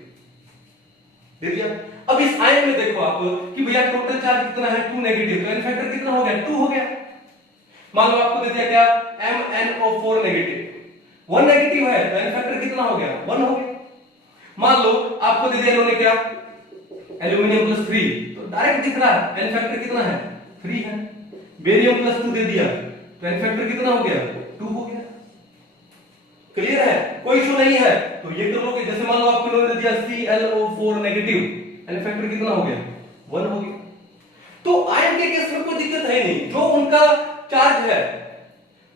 दे दिया। अब इस आयन में देखो आप कि भैया टोटल चार्ज कितना है 2 नेगेटिव, तो n फैक्टर कितना हो गया 2 हो गया। मान लो आपको दे दिया क्या MnO4 नेगेटिव, 1 नेगेटिव है तो n फैक्टर कितना हो गया 1 हो गया। मान लो आपको दे दिया इन्होंने क्या एल्यूमिनियम +3, तो डायरेक्ट दिख रहा है n फैक्टर कितना है 3 है। बेरियम +2 दे दिया तो n फैक्टर कितना हो गया 2 हो गया। क्लियर है, कोई इशू नहीं है, तो ये कर लोगे। जैसे मान लो आपको इन्होंने दिया ClO4 नेगेटिव, n फैक्टर कितना हो गया 1 हो गया। तो आयन के केस में कोई दिक्कत है नहीं, जो उनका चार्ज है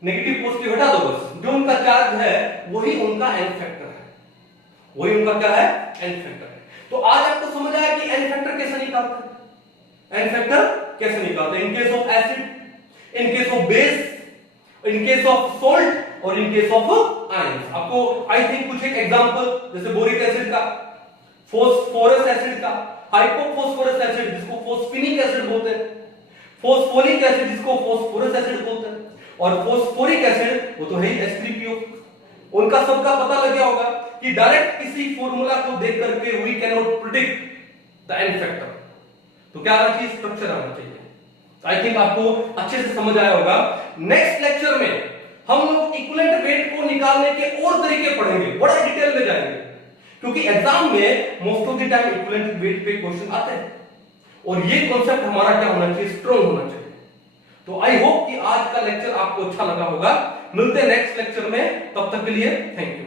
नेगेटिव पॉजिटिव हटा दो बस, जो उनका चार्ज है वही उनका n फैक्टर है, वही उनका क्या है n फैक्टर है। तो आज आपको समझ आया कि n फैक्टर कैसे निकालते हैं, n फैक्टर कैसे निकालते हैं इन case of acid, in case of base, in case of salt और इन केस ऑफ आयंस। आपको आई थिंक कुछ एक एग्जांपल जैसे बोरिक एसिड का, फॉस्फोरस एसिड का, हाइपोफॉस्फोरस एसिड जिसको फॉस्फेनिक एसिड बोलते हैं, फॉस्फोरिक एसिड जिसको फॉस्फोरस एसिड बोलते हैं, और फॉस्फोरिक एसिड वो तो है ही H3PO। उनका सबका पता लग गया होगा कि डायरेक्ट किसी फॉर्मूला को देख करके we can not predict the n factor, तो क्या आना चाहिए स्ट्रक्चर आना चाहिए। आई थिंक आपको अच्छे से समझ आया होगा। नेक्स्ट लेक्चर में हम लोग इक्विवेलेंट वेट को निकालने के और तरीके पढ़ेंगे, बड़ा डिटेल में जाएंगे, क्योंकि एग्जाम में most of the time equivalent weight पे क्वेश्चन आते हैं और ये कॉन्सेप्ट हमारा क्या होना चाहिए स्ट्रांग होना चाहिए। तो आई होप कि आज का लेक्चर आपको अच्छा लगा होगा। मिलते हैं नेक्स्ट लेक्चर में, तब तक के लिए थैंक यू।